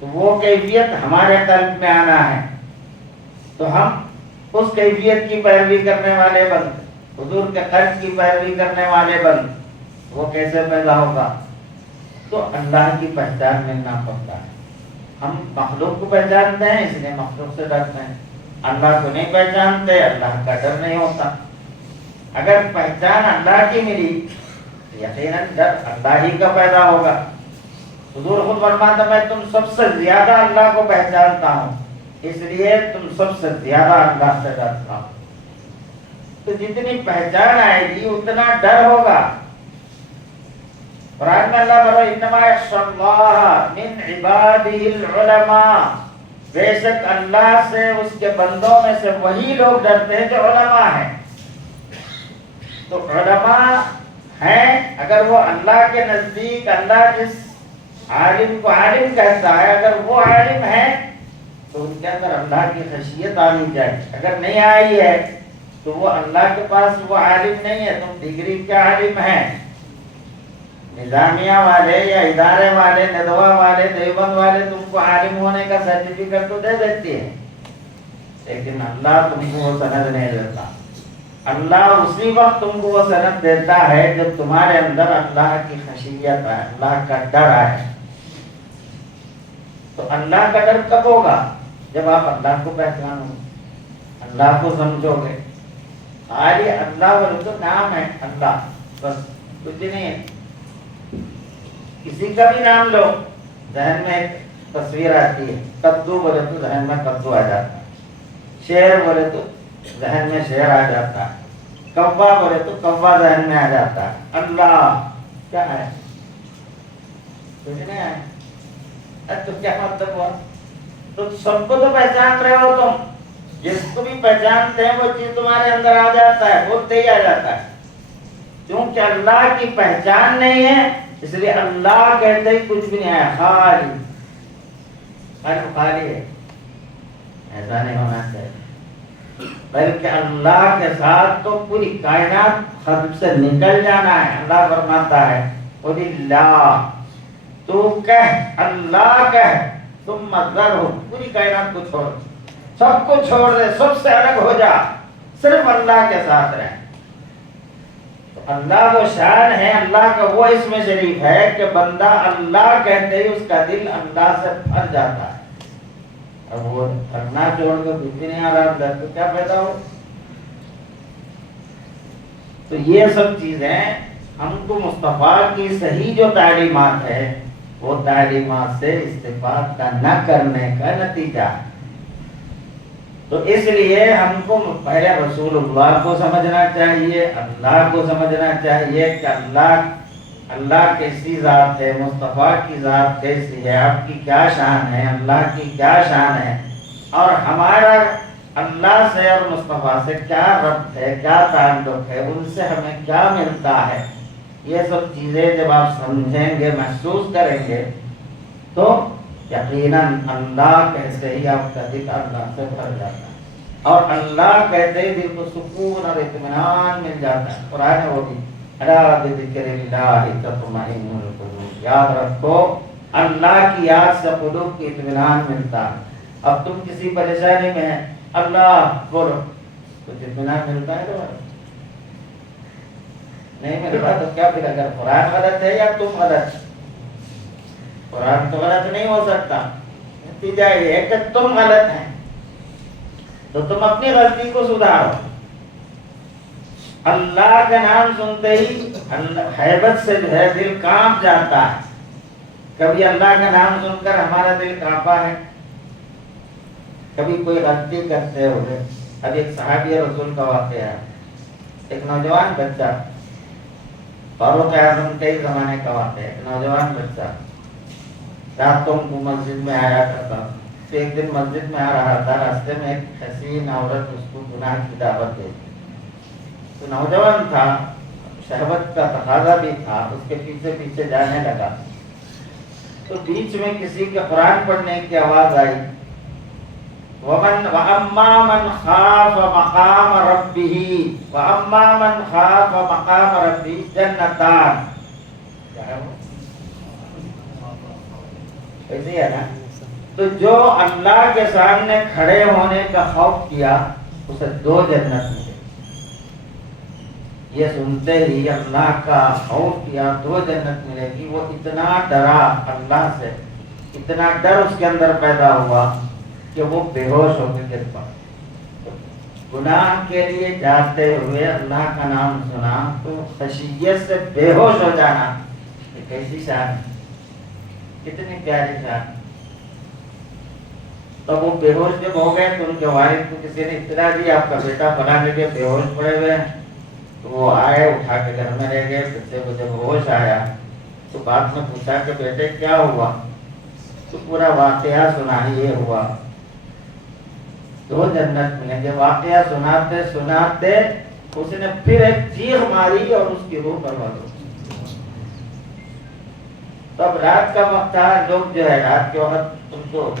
تو وہ کیفیت ہمارے قلب میں آنا ہے، تو ہم اس کیفیت کی پیروی کرنے والے بن، حضور کے قلب کی پیروی کرنے والے بن۔ وہ کیسے پیدا ہوگا؟ تو اللہ کی پہچان ملنا پڑتا ہے۔ ہم مخلوق کو پہچانتے ہیں اس لیے مخلوق سے ڈرتے ہیں، اللہ کو نہیں پہچانتے، اللہ کا ڈر نہیں ہوتا۔ اگر پہچان اللہ کی ملی تو یقیناً ڈر اللہ ہی کا پیدا ہوگا۔ حضور خود فرماتا میں تم سب سے زیادہ اللہ کو پہچانتا ہوں، اس لیے تم سب سے زیادہ اللہ سے ڈرتا ہوں۔ تو جتنی پہچان آئے گی اتنا ڈر ہوگا۔ قرآن میں اللہ فرماتا ہے انما یخشی اللہ من عبادہ العلماء، بے شک اللہ سے اس کے بندوں میں سے وہی لوگ ڈرتے ہیں جو علماء ہیں۔ تو علماء ہیں، اگر وہ اللہ کے نزدیک اللہ جس عالم کو عالم کہتا ہے اگر وہ عالم ہے تو ان کے اندر اللہ کی خشیت آنی چاہیے۔ اگر نہیں آئی ہے تو وہ اللہ کے پاس وہ عالم نہیں ہے، تم ڈگری کے عالم ہیں۔ نظامیہ والے یا ادارے والے، ندوہ والے، دیوبند والے تم کو عالم ہونے کا سرٹیفکیٹ تو دے دیتی ہے، لیکن اللہ تم کو وہ سند نہیں دیتا۔ اللہ اسی وقت تم کو وہ سند دیتا ہے جب تمہارے اندر اللہ کی خشیت ہے، اللہ کا ڈر ہے۔ تو اللہ کا ڈر کب ہوگا؟ جب آپ اللہ کو پہچانو گے، اللہ کو سمجھو گے۔ خالی اللہ بولے تو نام ہے اللہ، بس کچھ نہیں ہے۔ کسی کا بھی نام لو ذہن میں ایک تصویر آتی ہے، کدو بولے تو ذہن میں کدو آ جاتا ہے، شیر بولے تو ذہن میں شیر آ جاتا ہے، کوا بولے تو کوا ذہن میں آ جاتا ہے۔ اللہ کیا ہے؟ کچھ نہیں ہے۔ تو کیا مطلب ہوا؟ تو سب کو تو پہچان رہے ہو تم، جس کو بھی پہچانتے ہیں وہ چیز تمہارے اندر آ جاتا ہے، بولتے ہی آ جاتا ہے۔ کیونکہ اللہ کی پہچان نہیں ہے اس لیے اللہ کہتے ہی کچھ بھی نہیں ہے، خالی خالی ہے۔ ایسا نہیں ہونا چاہیے، بلکہ اللہ کے ساتھ تو پوری کائنات خط سے نکل جانا ہے۔ اللہ فرماتا ہے قل اللہ، تو کہہ اللہ کہہ، تم ذرہ، پوری کائنات کو چھوڑ، سب کو چھوڑ دے، سب سے الگ ہو جا، صرف اللہ کے ساتھ رہ۔ اللہ وہ شان ہے، اللہ کا وہ اسم شریف ہے کہ بندہ اللہ کہتے ہی اس کا دل اللہ سے بھر جاتا ہے۔ اب وہ بھرنا چھوڑ کے کچھ بھی نہیں آ رہا اندر تو کیا پیدا ہو؟ تو یہ سب چیزیں ہم کو مصطفیٰ کی صحیح جو تعلیمات ہے وہ تعلیمات سے استفادہ کا نہ کرنے کا نتیجہ ہے۔ تو اس لیے ہم کو پہلے رسول اللہ کو سمجھنا چاہیے، اللہ کو سمجھنا چاہیے کہ اللہ کیسی ذات ہے، مصطفیٰ کی ذات کیسی ہے، آپ کی کیا شان ہے، اللہ کی کیا شان ہے، اور ہمارا اللہ سے اور مصطفیٰ سے کیا ربط ہے، کیا تعلق ہے، ان سے ہمیں کیا ملتا ہے۔ یہ سب چیزیں جب آپ سمجھیں گے، محسوس کریں گے تو یقیناً اللہ کہتے ہی آپ کا دل اللہ سے بھر جاتا ہے، اور اللہ کہتے ہی دل کو سکون اور اطمینان مل جاتا ہے۔ قرآن ہے وہ بھی الا بذکر اللہ تطمئن القلوب، یاد رکھو اللہ کی یاد سے قلوب کی اطمینان ملتا ہے۔ اب تم کسی پریشانی میں ہیں، اللہ بولو، کچھ اطمینان ملتا ہے تمہیں؟ نہیں ملتا۔ تو کیا پھر اگر قرآن غلط ہے یا تم غلط؟ قرآن تو غلط نہیں ہو سکتا، نتیجہ یہ ہے کہ تم غلط ہیں، تو تم اپنی غلطی کو سدھارو۔ اللہ کا نام سنتے ہی ہیبت سے جو ہے دل کانپ جاتا ہے۔ کبھی اللہ کا نام سن کر ہمارا دل کانپا ہے؟ کبھی کوئی غلطی کرتے ہوئے؟ اب ایک صحابی رسول کا واقعہ ہے، ایک نوجوان بچہ، فاروق اعظم کے زمانے کا واقعہ ہے، ایک نوجوان بچہ راتوں کو مسجد میں آیا کرتا۔ تو ایک دن مسجد میں آ رہا تھا، راستے میں ایک حسین عورت اس کو گناہ کی دعوت دی۔ تو نوجوان تھا، شہوت کا تقاضا بھی تھا، اس کے پیچھے پیچھے جانے لگا۔ تو بیچ میں کسی کے قرآن پڑھنے کی آواز آئی، وَأَمَّا مَنْ خَافَ مَقَامَ رَبِّهِ وَأَمَّا مَنْ خَافَ مَقَامَ رَبِّهِ جَنَّتَانِ۔ کیا ہے وہ؟ ایسے ہی ہے نا؟ تو جو اللہ کے سامنے کھڑے ہونے کا خوف کیا اسے 2 جنت ملے. یہ سنتے ہی اللہ کا خوف کیا 2 جنت ملے گی. وہ اتنا ڈرا اللہ سے، اتنا ڈر اس کے اندر پیدا ہوا کہ وہ بے ہوش ہو کے گر پڑا. گناہ کے لیے جاتے ہوئے اللہ کا نام سنا تو خشیت سے بے ہوش ہو جانا، یہ کیسی شان ہے، کتنی پیاری شان. تو وہ بے ہوش جب ہو گئے تو ان کے والد کو کسی نے اطلاع دی آپ کا بیٹا بنا کے بے ہوش پڑے ہوئے ہیں. تو وہ آئے، اٹھا کے گھر میں رہ گئے. بچے کو جب ہوش آیا تو بعد میں پوچھا کہ بیٹے کیا ہوا؟ تو پورا واقعہ سنا. یہ ہوا 2 جنت ملیں گے. واقعہ سناتے سناتے اس نے پھر ایک چیخ ماری اور اس کی روح پرواز ہو. تب رات کا وقت تھا. لوگ جو ہے رات کے وقت ان کو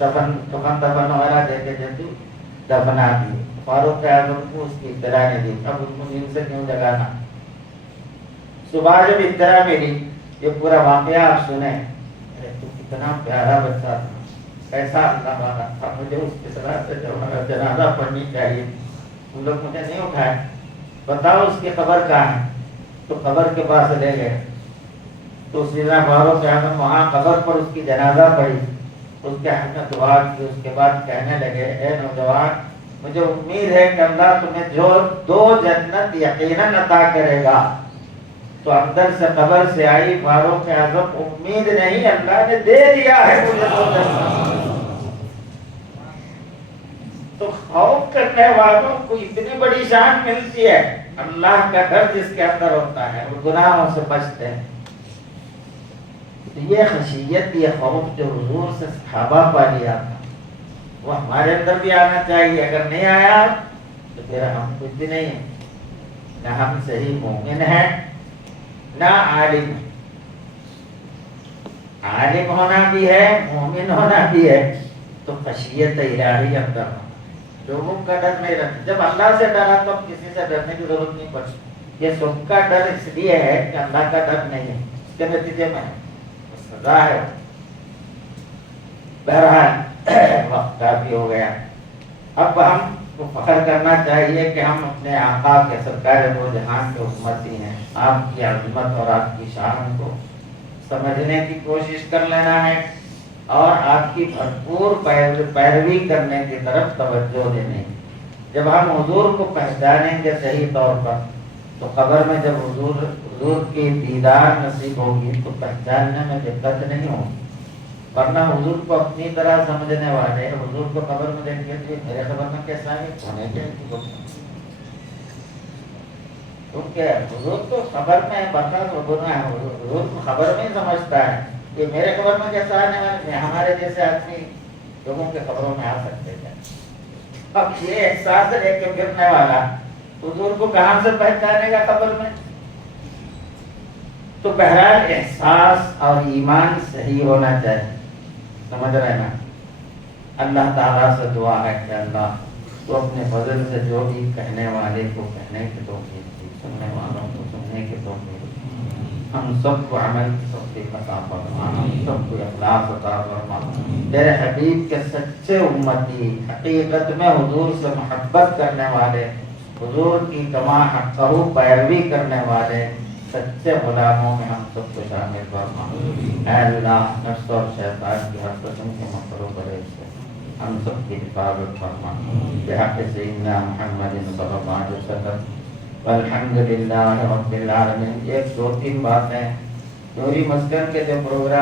دفن وغیرہ دے کے دفنا دی. فاروق اعظم کو اس کی اطلاع نہیں دی. اب ان کو نیند سے کیوں جگانا؟ صبح جب اطلاع ملی یہ پورا واقعہ آپ سنیں. تو کتنا پیارا بچہ تھا، کیسا اللہ والا تھا، مجھے اس کی طرح سے جنازہ پڑھنی چاہیے. ان لوگ مجھے نہیں اٹھائے. بتاؤ اس کی قبر کہاں ہے؟ تو قبر کے پاس لے گئے. تو سیدھا فاروق اعظم وہاں قبر پر اس کی جنازہ پڑھی، اس کے حق میں دعا کی. اس کے بعد کہنے لگے اے نوجوان، مجھے امید ہے کہ اللہ تمہیں جو 2 جنت یقیناً عطا کرے گا. تو اندر سے قبر سے آئی فاروق اعظم، امید نہیں، اللہ نے دے دیا ہے مجھے 2 جنت. تو خوف کرنے والوں کو اتنی بڑی شان ملتی ہے. اللہ کا ڈر جس کے اندر ہوتا ہے وہ گناہوں سے بچتے ہیں. تو یہ خشیت، یہ خوف جو حضور سے صحابہ پا لیا تھا وہ ہمارے اندر بھی آنا چاہیے. اگر نہیں آیا تو پھر ہم کچھ بھی نہیں ہیں. نہ ہم صحیح مومن ہیں نہ عالم. عالم ہونا بھی ہے، مومن ہونا بھی ہے. تو خشیت الہی اندر ہونا. لوگوں کا ڈر نہیں رکھنا. جب اللہ سے ڈرا تو اب کسی سے ڈرنے کی ضرورت نہیں پڑتی. یہ سب کا ڈر اس لیے ہے کہ اللہ کا ڈر نہیں ہے. اس کے نتیجے میں سزا ہے. بہرحال وقت کافی ہو گیا. اب ہم کو فخر کرنا چاہیے کہ ہم اپنے آقا کے سرکار دو جہان کے امتی ہیں. آپ کی عظمت اور آپ کی شان کو سمجھنے کی کوشش کر لینا ہے اور آپ کی بھرپور پیروی کرنے کی طرف توجہ دینی. جب ہم حضور کو پہچانیں گے صحیح طور پر تو قبر میں جب حضور کی دیدار نصیب ہوگی تو پہچاننے میں دقت نہیں ہوگی. ورنہ حضور کو اپنی طرح سمجھنے والے حضور کو قبر میں دیکھ کے میرے قبر میں کیسا ہے ہونے کے کیونکہ حضور کو خبر میں بتا تو گناہ ہے. حضور کو خبر میں ہی سمجھتا ہے کہ میرے قبر میں کیسا آنے والے. ہمارے جیسے آدمی لوگوں کے خبروں میں آ سکتے ہیں. اب یہ احساس لے کے پھرنے والا حضور کو کہاں سے پہچانے گا قبر میں. تو بہرحال احساس اور ایمان صحیح ہونا چاہیے. سمجھ رہے نا. اللہ تعالیٰ سے دعا ہے کہ اللہ تو اپنے فضل سے جو بھی کہنے والے کو کہنے کی توفیق دی، سننے والوں کو سننے کی توفیق دی. ہم سب کو عمل کی توفیق عطا فرما، ہم سب کو اخلاص عطا فرما. تیرے حبیب کے سچے امتی، حقیقت میں حضور سے محبت کرنے والے، حضور کی کما حقہ پیروی کرنے والے سچے غلاموں میں ہم سب کو شامل فرما. اے اللہ نفس اور شیطان کی ہر قسم کے مکروں برے سے ہم سب کی حفاظت فرما. بحق سیدنا محمد صلی اللہ علیہ وسلم والحمد للہ رب العالمین. 1 2 3 باتیں نوری مسکن کے جو پروگرام